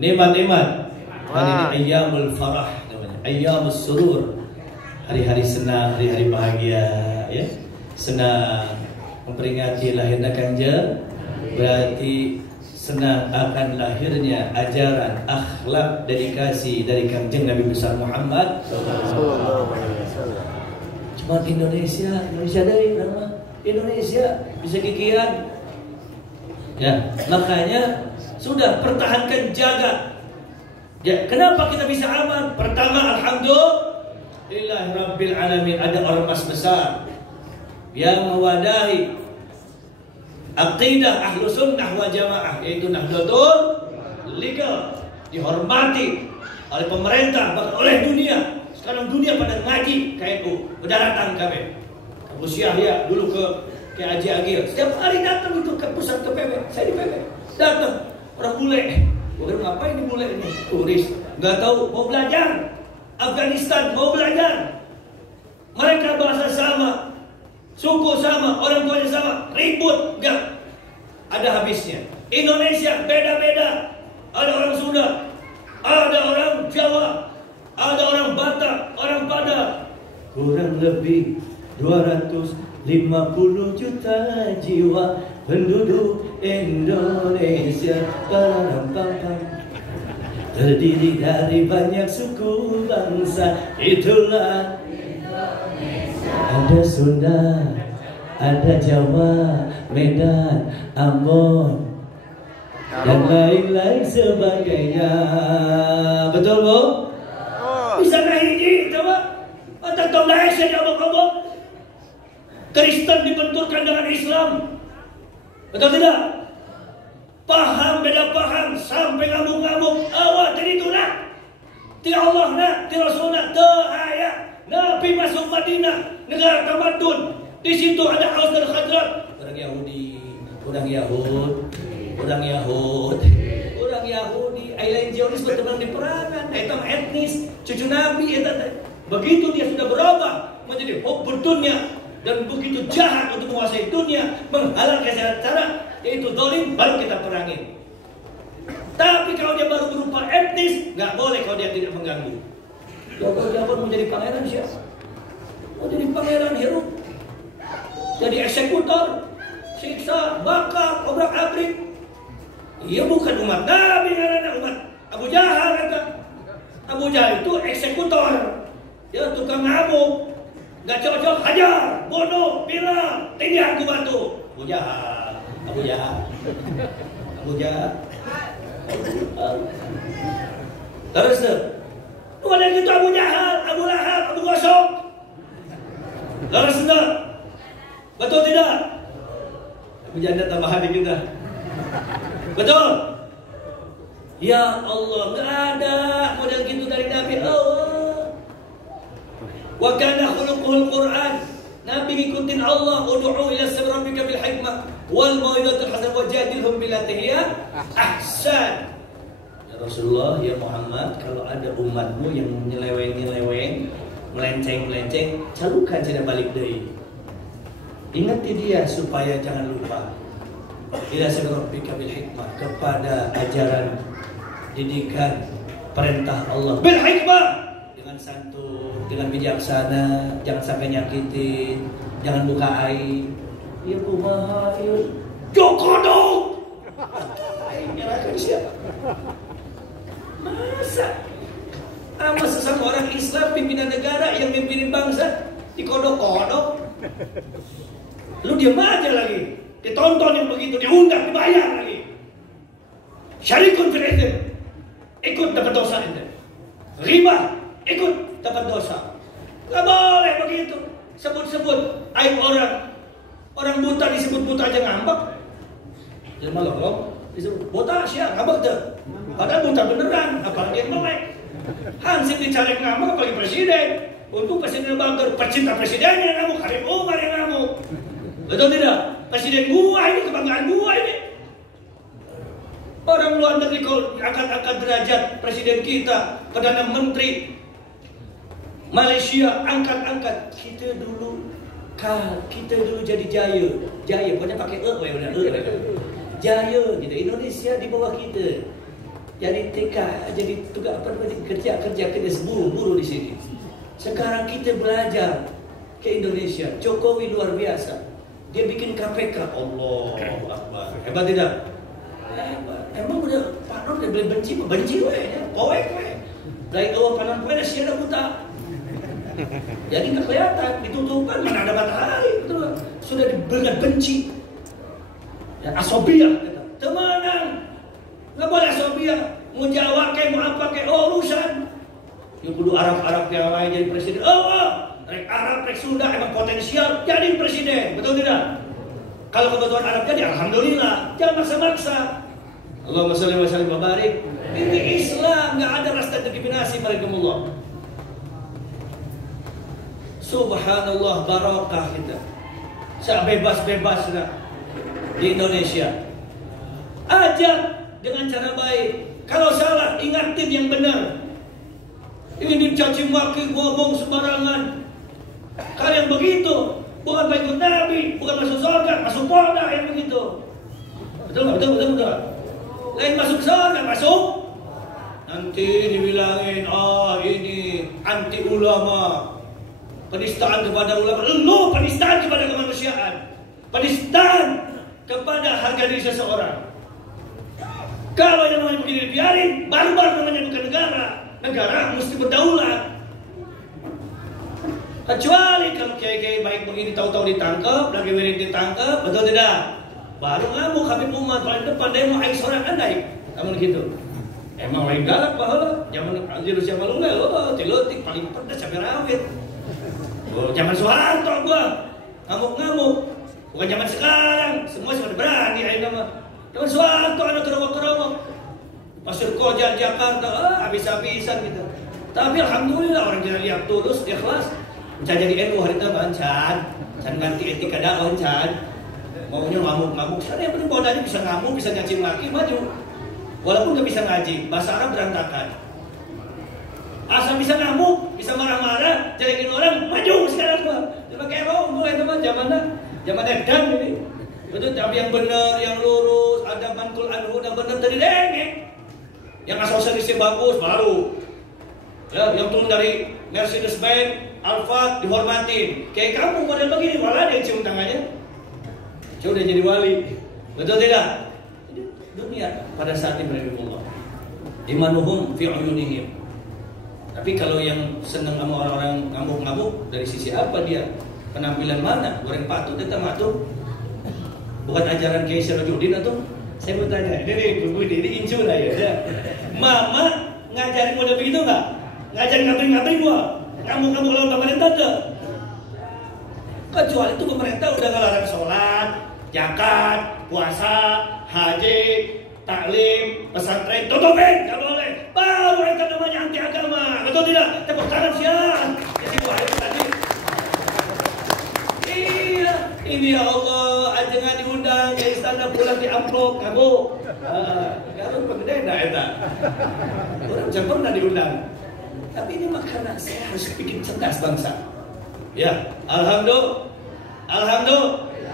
Nikmat-nikmat. Hari ini ayyamul farah namanya. Ayyamul surur. Hari-hari senang, hari-hari bahagia, ya. Senang memperingati lahirnya Kanjeng. Berarti senang akan lahirnya ajaran akhlak dedikasi dari Kanjeng Nabi besar Muhammad sallallahu alaihi wasallam. Cuma Indonesia dari nama Indonesia bisa kikian. Ya, makanya sudah pertahankan, jaga. Ya, kenapa kita bisa aman? Pertama, alhamdulillah rabbil alamin, ada ormas besar yang mewadahi aqidah ahlu sunnah wal jamaah, yaitu Nahdlatul legal, dihormati oleh pemerintah, bahkan oleh dunia. Sekarang dunia pada ngaji KNU, pada datang kami Abu Syahya dulu ke Haji Agil, setiap hari datang itu ke pusat ke PB, saya di PB datang orang bule. Gua ngapain di bule ini? Turis, nggak tahu, mau belajar Afghanistan, mau belajar. Mereka bahasa sama, suku sama, orang tuanya sama, ribut nggak ada habisnya. Indonesia beda-beda, ada orang Sunda, ada orang Jawa, ada orang Batak, orang Padang. Kurang lebih 250 juta jiwa penduduk Indonesia. Parampam, terdiri dari banyak suku bangsa. Itulah Indonesia. Ada Sunda, ada Jawa, Medan, Ambon, dan lain-lain sebagainya. Betul, Bu? Bisa hiji, coba. Atau tolak saja abang-abang. Kristen dibenturkan dengan Islam. Betul tidak? Paham, beda paham, sampai ngamuk-ngamuk. Awak jadi itu nak. Ti Allah nak, ti Rasul nak, ayat. Nabi masuk Madinah, negara tamadun. Di situ ada Aus dan Khazraj. Orang Yahudi, orang Yahudi, lain Zionis berteman di perangan, itu etnis, cucu Nabi, itu. Begitu dia sudah berubah menjadi hubbud dunia dan begitu jahat untuk menguasai dunia, menghalang segala cara, yaitu zalim, baru kita perangi. Tapi kalau dia baru berupa etnis, nggak boleh kalau dia tidak mengganggu. Kalau dia pun menjadi pangeran siapa? Mau jadi pangeran Herod, jadi eksekutor, siksa, bakar, obrak-abrik. Ia bukan umat Nabi, karena umat Abu Jahal kata. Abu Jahal itu eksekutor, dia tukang ngamuk, Nggak cocok, hajar, bunuh, bilang, tinggi aku batu. Abu Jahal. Terus tuh, ada gitu Abu Jahal, Abu Lahab, Abu Gosok. Terus tuh, betul tidak? Abu Janda tambahan di kita. Betul? Ya Allah, nggak ada model gitu dari Nabi Allah. Wa kana khuluquhul Quran. Nabi ngikutin Allah, ud'u ila sabili rabbika bil hikmah wal mau'izatil hasanah wajadilhum billati hiya ahsan. Ya Rasulullah, ya Muhammad, kalau ada umatmu yang nyeleweng, melenceng, calukan cenah balik deui. Ingati dia supaya jangan lupa. Ila sabili rabbika bil hikmah, kepada ajaran didikan perintah Allah bil hikmah, dengan santun, dengan bijaksana, jangan sampai nyakitin, jangan buka aib. Ya kumaha ieu jokodok. Nyerahkan siapa? Masa sama sesama orang Islam pimpinan negara yang mimpirin bangsa dikodok-kodok. Lu diam aja lagi, ditonton yang begitu, diundang, dibayar lagi. Syarikun fil itsm, ikut dapat dosa ente. Riba, ikut dapat dosa. Gak boleh begitu. Sebut-sebut aib orang. Orang buta disebut buta aja ngambek. Jadi malah disebut buta siapa ngambek tuh. Padahal buta beneran, apalagi yang melek. Hansip dicari ngambek apalagi presiden. Untuk presiden bangker, pecinta presidennya ngamuk, Karim Umar yang ngamuk. Betul tidak? Presiden gua ini, kebanggaan gua ini. Orang luar negeri kalau angkat-angkat derajat presiden kita, Perdana Menteri Malaysia angkat-angkat. Kita dulu jadi jaya, pokoknya pakai benar jaya gitu. Indonesia di bawah kita. Jadi TK, jadi tugas kerja buru di sini. Sekarang kita belajar ke Indonesia. Jokowi luar biasa. Dia bikin KPK. Allah Akbar. Hebat tidak? Emang udah Pak Nur udah benci ya, poek we. Dari awal panon poek sia ada buta. Jadi nggak kelihatan, ditutupkan mana ada matahari, betul. Sudah diberikan benci. Ya asobia, temenan. Nggak boleh asobia. Mau Jawa kayak mau apa kayak urusan. Yang kudu Arab yang lain jadi presiden. Rek Arab, rek Sunda emang potensial jadi presiden, betul tidak? Kalau kebetulan Arab jadi alhamdulillah, jangan maksa-maksa. Allahumma shalli wa sallim wa barik. Ini Islam, nggak ada rasa diskriminasi barakallahu. Subhanallah, barakah kita. Sebebas-bebas di Indonesia. Ajak dengan cara baik. Kalau salah, ingatin yang benar. Ini dicaci maki, ngomong sembarangan. Kalian begitu, bukan pengikut Nabi, bukan masuk surga, masuk polda yang begitu. Betul. Lain masuk surga, masuk. Nanti dibilangin, ini anti ulama, penistaan kepada ulama. Lu penistaan kepada kemanusiaan, penistaan kepada harga diri seseorang. Kalau yang namanya begini dibiarin, barbar namanya bukan negara. Negara mesti berdaulat. Kecuali kalau kiai-kiai baik begini tahu-tahu ditangkap, lagi wirid ditangkap, betul tidak? Baru ngamuk Habib Umar paling depan demo aing seorang andai. Kamu gitu. Emang lain galak baheula. Zaman anjir usia malu we, tilutik paling pedas cabai rawit. Zaman Soeharto gua ngamuk-ngamuk. Bukan zaman sekarang, semua sudah berani aing mah. Zaman Soeharto ada kerobok-kerobok. Pasir Koja Jakarta, habis-habisan gitu. Tapi alhamdulillah orang kita lihat tulus, ikhlas. Bisa jadi NU hari itu Can ganti etika dakwah Can. Maunya ngamuk-ngamuk. Sana yang penting bodanya bisa ngamuk, bisa nyacim laki, maju. Walaupun gak bisa ngaji, bahasa Arab berantakan. Asal bisa ngamuk, bisa marah-marah, jelekin orang, maju sekarang gua. Coba kayak mulai teman zaman edan ini. Betul, tapi yang benar, yang lurus, ada mantul anhu yang benar dari dengeng. Yang asosialisnya bagus baru. Ya, yang turun dari Mercedes-Benz, Alphard dihormatin. Kayak kamu model begini, malah ada yang cium tangannya. Sudah jadi wali. Betul tidak? Dunia pada saat ini Allah. Imanuhum fi uyunihim. Tapi kalau yang seneng sama orang-orang ngamuk-ngamuk, dari sisi apa dia? Penampilan mana? Goreng patut, dia matu. Bukan ajaran Kiai Sirajuddin atau? Saya mau tanya, ini incu lah ya. Mama ngajarin model begitu nggak? Ngajarin ngabring-ngabring gua, ngamuk-ngamuk lawan pemerintah tuh. Kecuali itu pemerintah udah ngelarang sholat, zakat, puasa, haji, taklim, pesantren, tutupin, nggak boleh. Baru itu namanya anti agama, betul tidak? Tepuk tangan siang. Jadi wahai tadi. Iya, ini ya Allah, ajengan diundang ke istana pulang di amplop, kamu. Kalau pengen dah eta. Orang jangan pernah diundang. Tapi ini makanya saya harus bikin cerdas bangsa. Ya, alhamdulillah,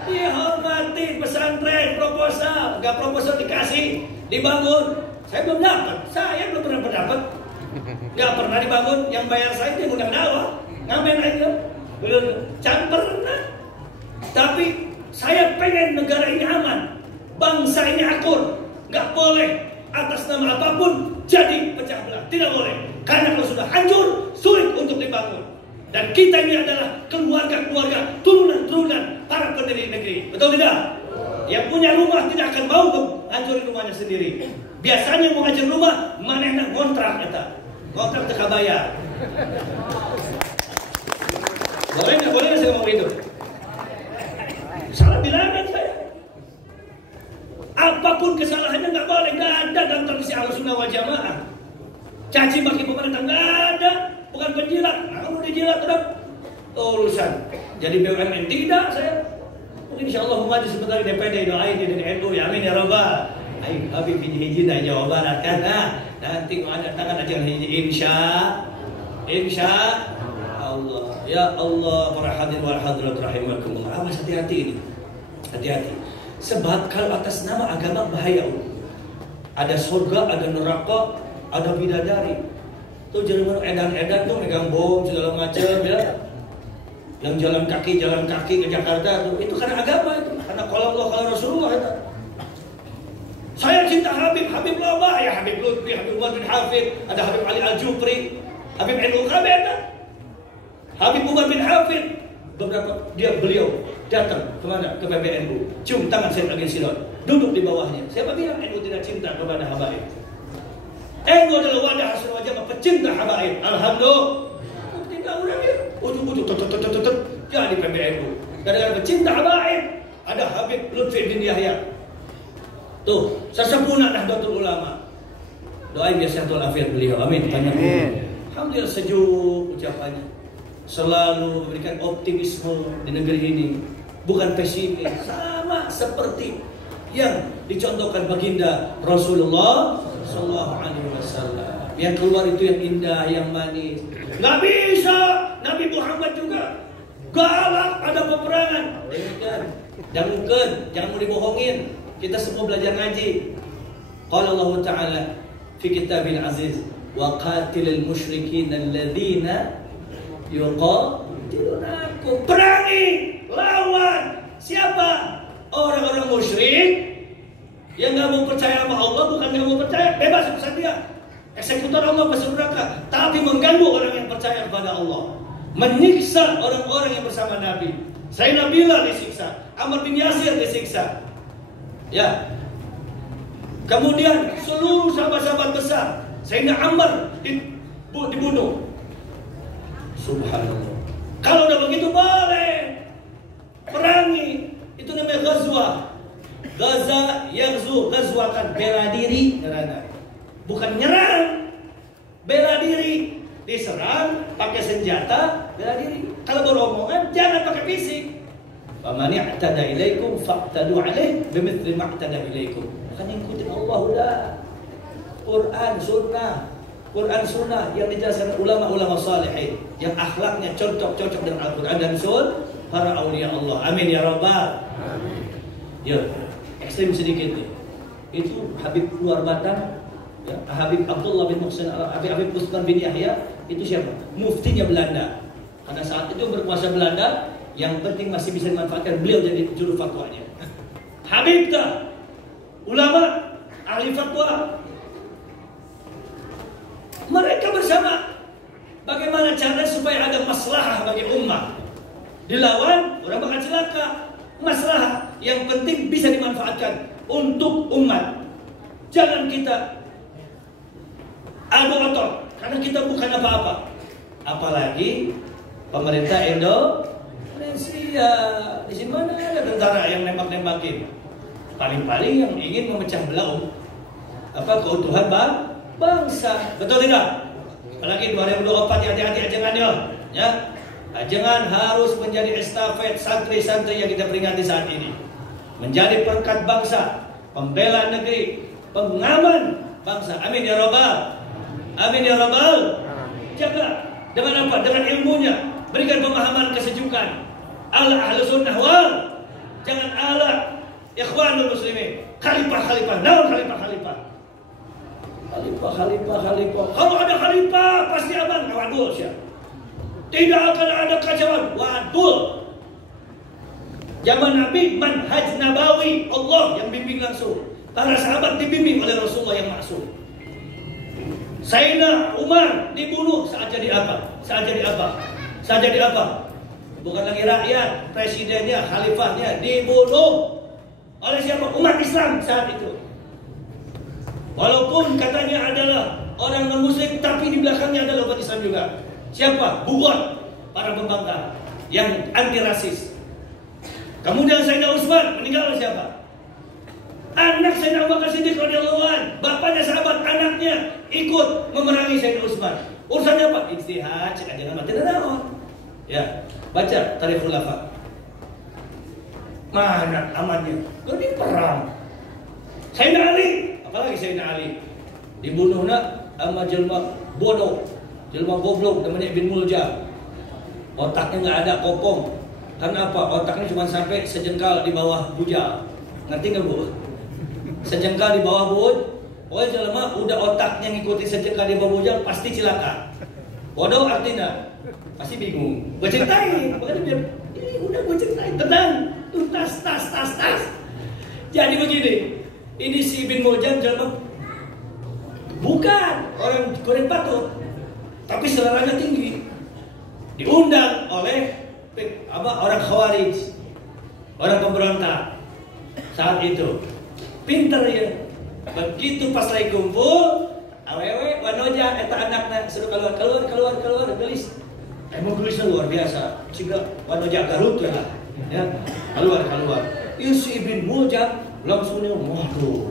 dihormati pesantren proposal, nggak proposal dikasih, dibangun. Saya belum dapat, saya belum pernah dapat, nggak pernah dibangun. Yang bayar saya itu undang dakwah, ngamen aja, belum, jangan pernah. Tapi saya pengen negara ini aman, bangsa ini akur, nggak boleh atas nama apapun jadi pecah belah, tidak boleh. Karena kalau sudah hancur, sulit untuk dibangun. Dan kita ini adalah keluarga-keluarga, turunan-turunan para pendiri negeri. Betul tidak? Yang punya rumah tidak akan mau hancurin rumahnya sendiri. Biasanya mau ngajin rumah, mana yang kontrak kita. Kontrak tak bayar. Boleh nggak saya ngomong itu? Salah bilangan saya. Apapun kesalahannya nggak boleh, nggak ada dalam tradisi Ahlussunnah wal Jamaah. Caci maki pemerintah nggak ada. Bukan penjilat, nah kalau dijilat udah urusan. Jadi BUMN tidak saya. Mungkin insya Allah maju sebentar di DPD, doain di NU, ya amin ya Rabbal. Ayo Habib hiji-hiji dari Jawa Barat kan, nanti kalau ada tangan aja hiji insya Allah. Ya Allah, para hadirin wal hadirat rahimakumullah. Awas hati-hati ini, hati-hati. Sebab kalau atas nama agama bahaya. Ada surga, ada neraka, ada bidadari. Tuh jangan edan-edan tuh megang bom segala macam ya. Yang jalan kaki ke Jakarta tuh itu karena agama itu, karena kalau Allah kalau Rasulullah itu. Saya cinta Habib lama ya, Habib Lutfi, Habib Umar bin Hafid, ada Habib Ali Al-Jufri, Habib Ainul Kabir, Habib Umar bin Hafid. Beliau datang kemana? Ke PBNU, cium tangan Said Agil Sidon, duduk di bawahnya. Siapa bilang NU tidak cinta kepada habaib? NU adalah wadah hasil wajah pecinta habaib. Alhamdulillah. Tinggal orang ya, ujuk-ujuk jadi PBNU. Gara-gara pecinta habaib, ada Habib Lutfi bin Yahya. Tuh, sesempurna Nahdlatul Ulama. Doain biar sehat walafiat beliau. Amin. Alhamdulillah sejuk ucapannya. Selalu memberikan optimisme di negeri ini, bukan pesimis. Sama seperti yang dicontohkan baginda Rasulullah Sallallahu Alaihi Wasallam. Yang keluar itu yang indah, yang manis. Nggak bisa. Nabi Muhammad juga galak, ada peperangan. Jangan mau dibohongin. Kita semua belajar ngaji. Qala Allah Ta'ala fi kitabil aziz, wa qatilil musyrikin alladzina yuqatilunakum. Perangi, lawan siapa? Orang-orang musyrik yang nggak mau percaya sama Allah, bukan nggak mau percaya, bebas urusan dia. Eksekutor Allah masuk neraka, tapi mengganggu orang yang percaya kepada Allah, menyiksa orang-orang yang bersama Nabi. Sayyidina Bilal disiksa, Ammar bin Yasir disiksa. Ya. Kemudian seluruh sahabat-sahabat besar, Sayyidina Ammar dibunuh. Subhanallah. Kalau udah begitu boleh perangi. Itu namanya ghazwah. Gaza yaghzu, ghazwatan, bela diri, bukan nyerang. Bela diri, diserang pakai senjata, bela diri. Kalau beromongan jangan pakai fisik. Faman i'tada ilaikum fa'tadu alaih bimithli ma i'tada ilaikum. Makanya ikutin Allah udah. Quran sunnah yang dijelaskan ulama-ulama salihin, yang akhlaknya cocok dengan Al-Quran dan Sunnah para aulia Allah. Amin ya Rabbal. Amin. Ya, ekstrim sedikit nih. Itu Habib luar Batam, ya, Habib Abdullah bin Muhsin, Habib Usman bin Yahya, itu siapa? Muftinya Belanda. Pada saat itu berkuasa Belanda, yang penting masih bisa dimanfaatkan beliau jadi juru fatwanya. Habib dah, ulama, ahli fatwa. Mereka bersama Bagaimana cara supaya ada maslahah bagi ummah? Dilawan, orang bakal celaka. Maslahah yang penting bisa dimanfaatkan untuk umat. Jangan kita adu otot, karena kita bukan apa-apa. Apalagi pemerintah Indonesia. Di sini mana ada tentara yang nembak-nembakin? Paling-paling yang ingin memecah belah keutuhan bangsa. Betul tidak? Apalagi 2024, hati-hati ajengannya, ya. Ajengan harus menjadi estafet santri-santri yang kita peringati saat ini. Menjadi perkat bangsa, pembela negeri, pengaman bangsa. Amin ya Rabbal. Amin ya Rabbal. Jaga dengan apa? Dengan ilmunya. Berikan pemahaman kesejukan. Ala ahlu sunnah wal. Jangan ala ikhwanul muslimin. Khalifah. Naon khalifah. Khalifah. Kalau ada khalifah pasti aman. Waduh siap. Tidak akan ada kacauan. Waduh. Zaman Nabi manhaj nabawi, Allah yang bimbing langsung. Para sahabat dibimbing oleh Rasulullah yang maksum. Sayyidina Umar dibunuh saat jadi apa? Bukan lagi rakyat, presidennya, khalifahnya dibunuh oleh siapa? Umat Islam saat itu. Walaupun katanya adalah orang non-muslim, tapi di belakangnya adalah umat Islam juga. Siapa? Bugon, para pembangkang yang anti rasis. Kemudian Sayyidina Utsman meninggal oleh siapa? Anak Sayyidina Abu Bakar Siddiq radhiyallahu anhu, bapaknya sahabat, anaknya ikut memerangi Sayyidina Utsman. Urusannya apa? Ijtihad, jangan mati naon. Ya, baca Tarikh Khulafa. Mana amannya? Ini perang. Sayyidina Ali, apalagi Sayyidina Ali dibunuhna sama jelma bodoh. Jelma goblok namanya Ibn Muljam. Otaknya nggak ada kopong. Karena apa? Otaknya cuma sampai sejengkal di bawah bujal. Ngerti nggak bu? Sejengkal di bawah bujal. Pokoknya jelma udah otaknya ngikutin sejengkal di bawah bujal pasti cilaka. Bodoh artinya pasti bingung. Gue ceritain. Pokoknya biar udah gue ceritain. Tenang. Tuntas tas. Jadi begini. Ini si Ibn Muljam jelma bukan orang goreng patut. Tapi seleranya tinggi. Diundang oleh orang Khawarij, orang pemberontak saat itu. Pinter ya. Begitu pas lagi kumpul, awewe wanoja eta anakna suruh keluar gelis. Emang gelisnya luar biasa. Jika wanoja Garut ya. Keluar. Si Ibn Muljam langsung nih, waduh.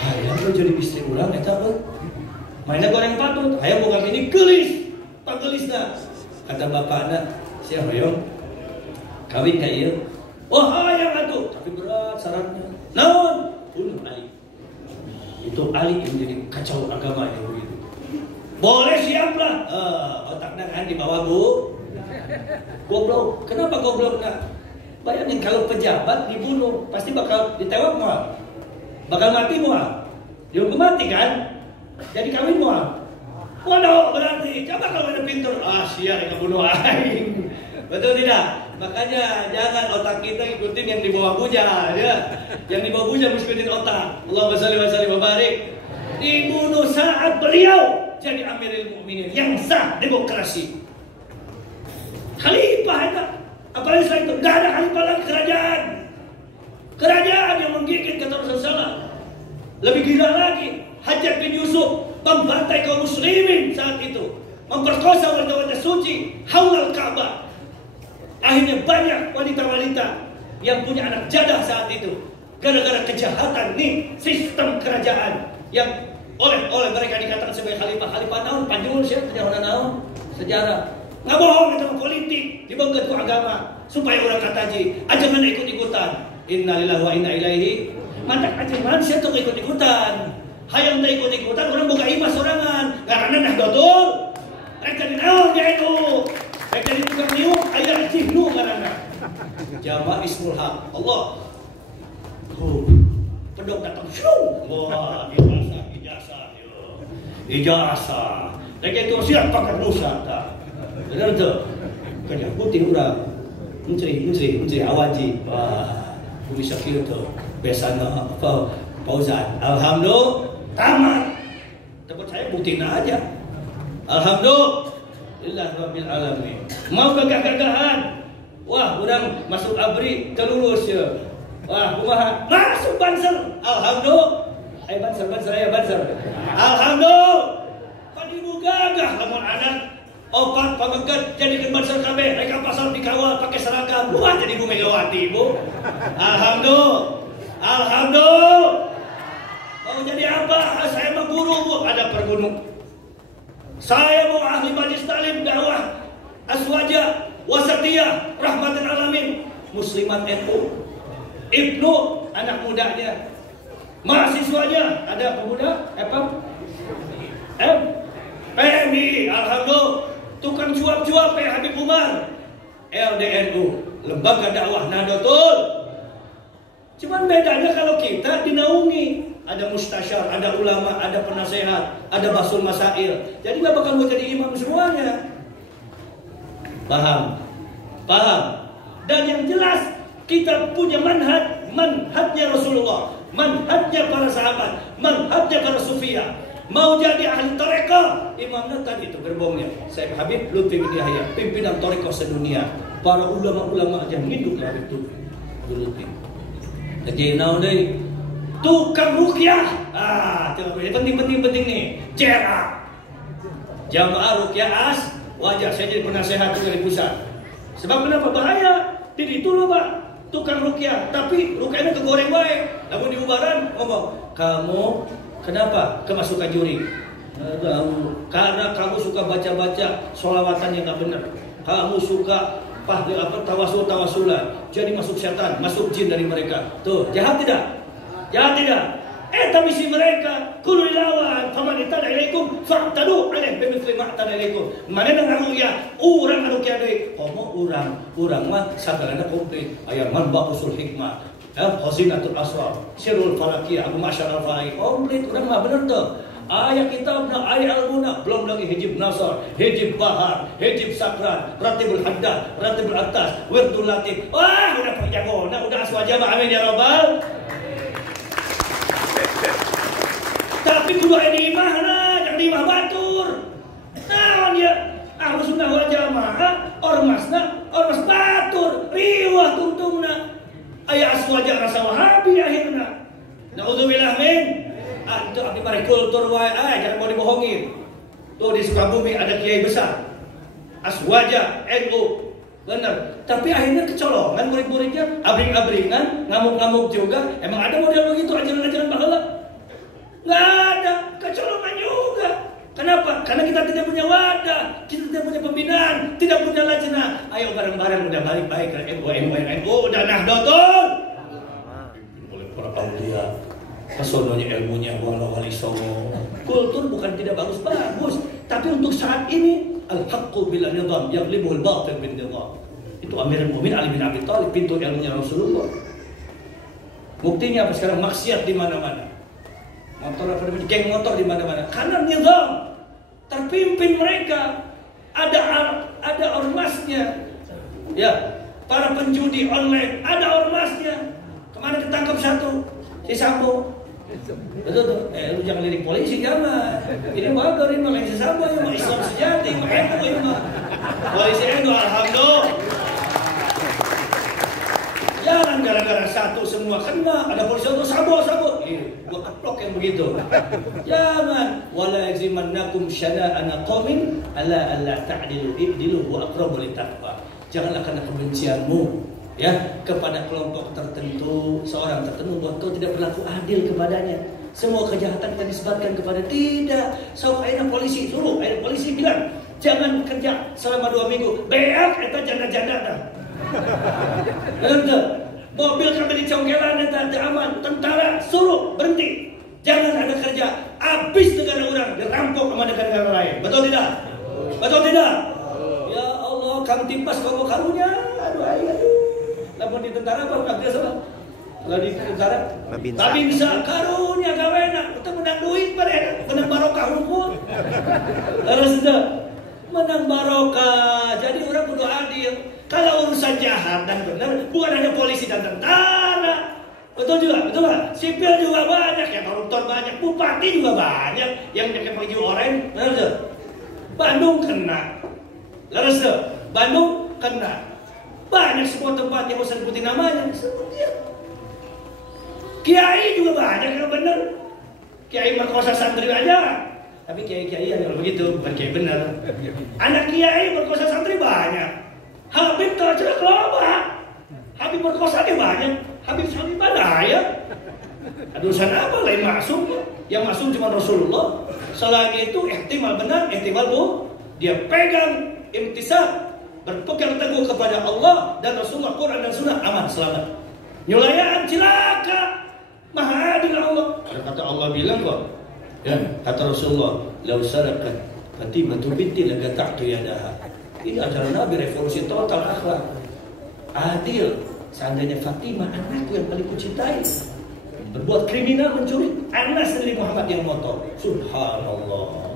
Hayang lo jadi istri orang eta apa? Mainnya goreng patut, hayang bukan ini gelis. Tak gelisna. Kata bapaknya, si hoyong kawin ka ieu. Oh hayang atuh, tapi berat syaratnya. Naon? Bunuh Ali. Itu Ali yang jadi kacau agama yang begitu. Boleh siaplah. Otaknya kan di bawah bu. Goblok. Kenapa gobloknya? Bayangin kalau pejabat dibunuh, pasti bakal ditewak moal. Bakal mati moal. Dihukum mati kan? Jadi kawin moal. Waduh, berarti coba kalau ada pintur, siar yang bunuh aing. Betul tidak? Makanya jangan otak kita ikutin yang di bawah bujal, ya. Yang di bawah bujal ikutin otak. Allahumma shalli wa sallim wa barik. Dibunuh saat beliau jadi Amirul Mukminin yang sah demokrasi. Khalifah itu, apalagi setelah itu nggak ada khalifah lagi kerajaan yang menggigit kata Rasulullah. Lebih gila lagi, Hajjaj bin Yusuf membantai kaum muslimin saat itu, memperkosa wanita-wanita suci haulal Ka'bah. Akhirnya banyak wanita-wanita yang punya anak jadah saat itu gara-gara kejahatan nih sistem kerajaan yang oleh mereka dikatakan sebagai khalifah naon panjul siapa sejarah nggak bohong itu politik dibanggat ku agama supaya orang kataji aja mana ikut-ikutan innalillahi wa inna ilaihi mantak aja mana siapa tuh ikut-ikutan. Hayang tak ikut-ikutan orang buka imah sorangan karena nah dodol mereka dinaon dia itu mereka di tukang niuk ayah cihnu karena jama ismul haq Allah pedok datang wah ijazah mereka itu siap pakai musa tak benar tuh kerja putih orang menteri awaji wah bisa kira tuh biasanya apa Fauzan alhamdulillah tamat. Tempat saya buktiin aja. Alhamdulillah Rabbil Alamin. Mau gagah-gagahan. Wah, orang masuk abri kelulus ya. Wah, kumaha masuk Banser. Alhamdulillah. Banser. Alhamdulillah. Padimu gagah lamun anak opat pamegat jadikan Banser kabeh, mereka pasar dikawal pakai seragam. Wah, jadi Bu Megawati, Bu. Alhamdulillah. Mau jadi apa? Saya mau guru, Bu. Ada pergunung. Saya mau ahli majlis taklim dakwah aswaja wasatiyah rahmatan alamin muslimat NU. Ibnu anak mudanya, mahasiswanya ada pemuda PMI, alhamdulillah. Tukang cuap-cuap Habib Umar, LDNU, lembaga dakwah Nahdlatul. Cuman bedanya kalau kita dinaungi, ada mustasyar, ada ulama, ada penasehat, ada basul masail. Jadi nggak bakal mau jadi imam semuanya. Paham. Dan yang jelas kita punya manhajnya Rasulullah, manhajnya para sahabat, manhajnya para sufiyah. Mau jadi ahli tarekah, imamnya tadi itu gerbongnya Syekh Habib Lutfi bin Yahya, pimpinan tarekah sedunia. Para ulama-ulama aja nginduk lah itu Lutfi. Jadi nowadays tukang ruqyah. Penting nih. JRA. Jamaah Ruqyah wajah saya jadi penasehat dari pusat. Sebab kenapa bahaya? Jadi itu loh Pak, tukang ruqyah, tapi ruqyahnya kegoreng baik. Lalu di bubaran ngomong, "Kamu kenapa kemasukan juri?" Karena kamu suka baca-baca sholawatan yang gak benar. Kamu suka tawasulan. Jadi masuk setan, masuk jin dari mereka. Tuh, jahat tidak? Tapi si mereka kulul lawan faman itada ilaikum fa'tadu alaih bimithli ma atada ilaikum. Mana nang ruqyah urang ruqyah deui. Komo urang mah sagalana komplit. Aya manba usul hikmah, khazinatul asrar, sirrul falakiyah, Abu Masyar al-Fa'i. Komplit urang mah bener tuh. Ayat kitabna, ayat al-guna, belum lagi hijib nasar, hijib bahar, hijib sakran, ratibul haddad, ratibul atas, wirdul latif. Wah, udah perjagona, udah aswaja mah amin ya rabbal. Tapi dua ini mana? Yang lima batur. Nah dia ahlu sunnah wal jamaah, ormas batur, riwah tungtungna. Ayah aswaja rasa wahabi akhirna. Naudzubillah min. Itu abdi mari kultur wae, jangan mau dibohongin. Tuh di Sukabumi ada kiai besar, aswaja NU, bener. Tapi akhirnya kecolongan murid-muridnya, abring-abringan, ngamuk-ngamuk juga. Emang ada model begitu ajaran-ajaran baheula? Nggak ada, kecolongan juga. Kenapa? Karena kita tidak punya wadah, kita tidak punya pembinaan, tidak punya lajnah. Ayo bareng-bareng udah balik baik ke NU, udah Nahdlatul. Oleh para aulia, kesononya ilmunya wali songo. Kultur bukan tidak bagus, tapi untuk saat ini al-haqqu bil nizam yaghlibuhul batil bin nizam. Itu Amirul Mukminin Ali bin Abi Thalib, pintu ilmunya Rasulullah. Buktinya apa sekarang? Maksiat di mana-mana. Geng motor di mana-mana. Karena nizam terpimpin mereka. Ada ormasnya. Ya, para penjudi online ada ormasnya. Kemarin ketangkap satu, si Sambo. Betul tuh. Lu jangan lirik polisi jangan. Ini bagus ini mah si Sambo yang mah Islam sejati, mah NU ini mah. Polisi NU alhamdulillah. Jangan gara-gara satu semua kena, ada polisi untuk Sambo. Gua keplok yang begitu. Jangan. Wala yajrimannakum syana'ana qaumin ala alla ta'dilu i'dilu wa aqrabu littaqwa. Janganlah karena kebencianmu ya kepada kelompok tertentu, seorang tertentu buat kau tidak berlaku adil kepadanya. Semua kejahatan kita nisbatkan kepada tidak. So akhirnya polisi suruh, akhirnya polisi bilang jangan kerja selama 2 minggu. Beak eta janda-janda dah. Betul. Mobil kami dicongkelan eta aman. Tentara suruh berhenti. Jangan ada kerja. Habis negara orang dirampok sama negara lain. Betul tidak? Betul tidak? Ya Allah, Kang Timpas kau karunya. Aduh. Lamun di tentara apa udah biasa lah. Kalau di tentara Babinsa karunya gawena. Kita menang duit pada menang barokah hukum. Terus itu menang barokah. Jadi orang kudu adil. Kalau urusan jahat dan benar bukan hanya polisi dan tentara. Betul juga, betul lah. Sipil juga banyak, yang koruptor banyak, bupati juga banyak yang pakai baju oranye. Benar tuh. Bandung kena. Laras Bandung kena. Banyak semua tempat yang usah sebutin namanya, sebut dia. Kiai juga banyak yang benar. Kiai merkosa santri aja. Tapi kiai-kiai yang kalau begitu bukan kiai benar. Anak kiai merkosa santri banyak. Habib tercerah loba. Habib merkosa dia banyak. Habib Sami mana ya? Ada urusan apa lain masuk? Yang masuk cuma Rasulullah. Selain itu ihtimal benar, ihtimal bu. Dia pegang imtisab, berpegang teguh kepada Allah dan Rasulullah, Quran dan Sunnah, aman selamat. Nyulayaan cilaka. Maha adil Allah. Ada kata Allah bilang kok. Ya, kata Rasulullah, "Lau sarakat Fatimah binti lagata'tu yadaha." Ini ajaran Nabi, revolusi total akhlak. Adil. Seandainya Fatimah anakku yang paling kucintai berbuat kriminal, mencuri, anak sendiri Muhammad yang motor. Subhanallah.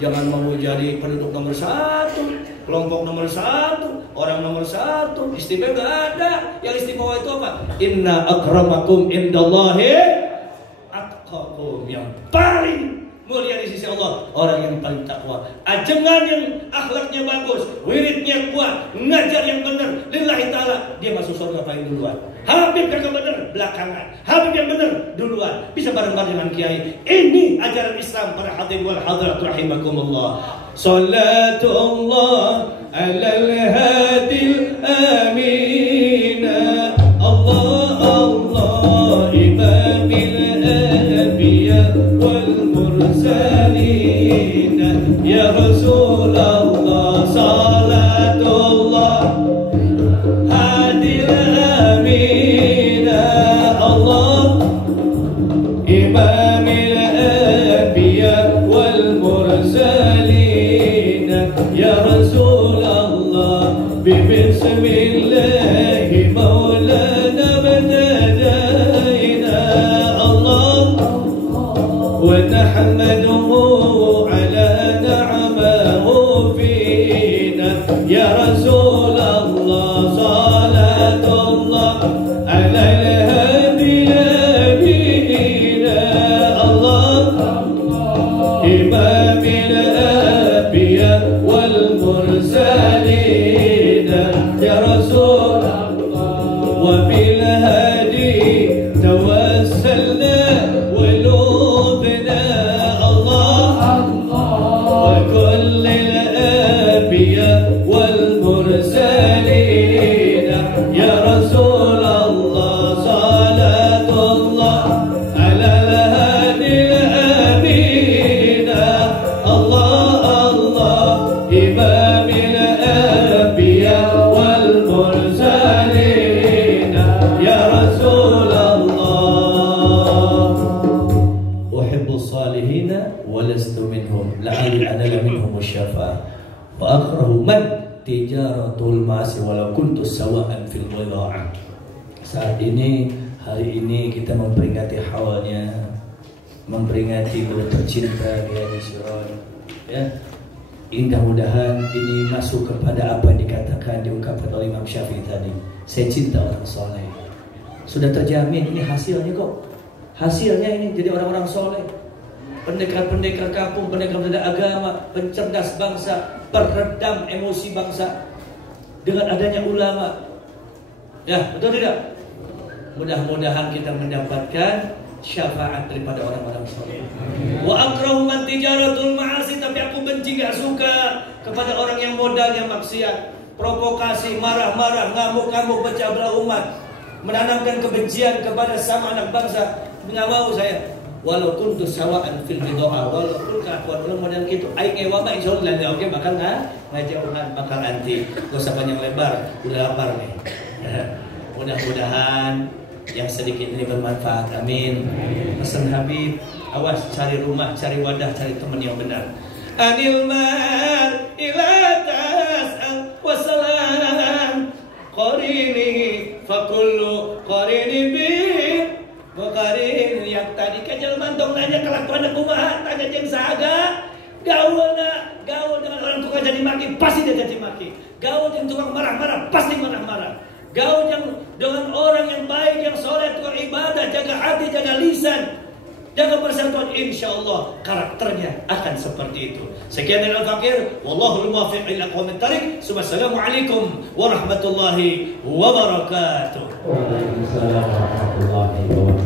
Jangan mau jadi penduduk nomor 1, kelompok nomor 1, orang nomor 1. Istimewa gak ada. Yang istimewa itu apa? Inna akramakum indallahi atqakum. Yang paling mulia di sisi Allah, orang yang paling takwa. Ajengan yang akhlaknya bagus, wiridnya kuat, ngajar yang benar, lillahi ta'ala, dia masuk surga paling duluan. Habib kagak benar, belakangan. Habib yang benar, duluan. Bisa bareng-bareng dengan kiai. Ini ajaran Islam para hadirin wal hadirat rahimakumullah. Salatullah alal hadil amin. Allah Allah imamil anbiya wal mursalin. Ya Rasulullah salatullah hadil amin. Allah imamil anbiya wal mursalin. Ya Rasulullah bismillahi maulana badadaina. Allah wa nahmaduhu ala na'amahu fina. Ya Rasulullah salatullah ala al-hadi nabiyina. Allah imamil anbiya wal mursalin. Ya Rasulullah wa bil hadi tawassalna wa lubna. Allah wa kull al-anbiya wal mursalin. Ya Rasulullah salatullah ala al-hadi al-amin. Allah Allah imamil anbiya wal mursalin. Ya Rasulullah uhibbu salihina wa lastu minhum la'alli anala minhum syafa wa akrahu man tijaratul ma'asi walau kuntu sawa'an fil wada'ah. Saat ini, hari ini kita memperingati haulnya, memperingati bulan tercinta Kiai Syiroj. Ya, mudah-mudahan ini masuk kepada apa yang dikatakan, diungkapkan oleh Imam Syafi'i tadi. Saya cinta orang soleh. Sudah terjamin ini hasilnya kok. Hasilnya ini jadi orang-orang soleh. Pendekar-pendekar kampung, pendekar-pendekar agama, pencerdas bangsa, peredam emosi bangsa dengan adanya ulama. Ya, betul tidak? Mudah-mudahan kita mendapatkan syafaat daripada orang-orang soleh. Wa akrahu man tijaratul ma'asi, tapi aku benci, gak suka kepada orang yang modalnya maksiat, provokasi, marah-marah, ngamuk-ngamuk, pecah belah umat, menanamkan kebencian kepada sama anak bangsa. Nggak mau saya. Walau kuntu sawa'an fil bidoa, walaupun kelakuan orang model gitu, aing ewa mah insyaallah lah oke bakal ngajauhan, bakal anti. Gak usah panjang lebar, udah lapar nih. Mudah-mudahan yang sedikit ini bermanfaat, amin. Pesan Habib, awas cari rumah, cari wadah, cari teman yang benar. Anil mar ila tas'al wasalam qarini fakullu qarini bi Bukarin yang tadi kajal mantong nanya kelakuan kumaha, tanya jeung saga. Gaul dengan orang tukang jadi maki, pasti dia jadi maki. Gaul dengan tukang marah-marah, pasti marah-marah. Gaul dengan orang yang baik, yang soleh, tukang ibadah, jaga hati, jaga lisan, jaga persatuan, insya Allah karakternya akan seperti itu. Sekian dari Al-Fakir, wallahul muwaffiq ila aqwamit thariq. Wassalamualaikum warahmatullahi wabarakatuh. Waalaikumsalam warahmatullahi wabarakatuh.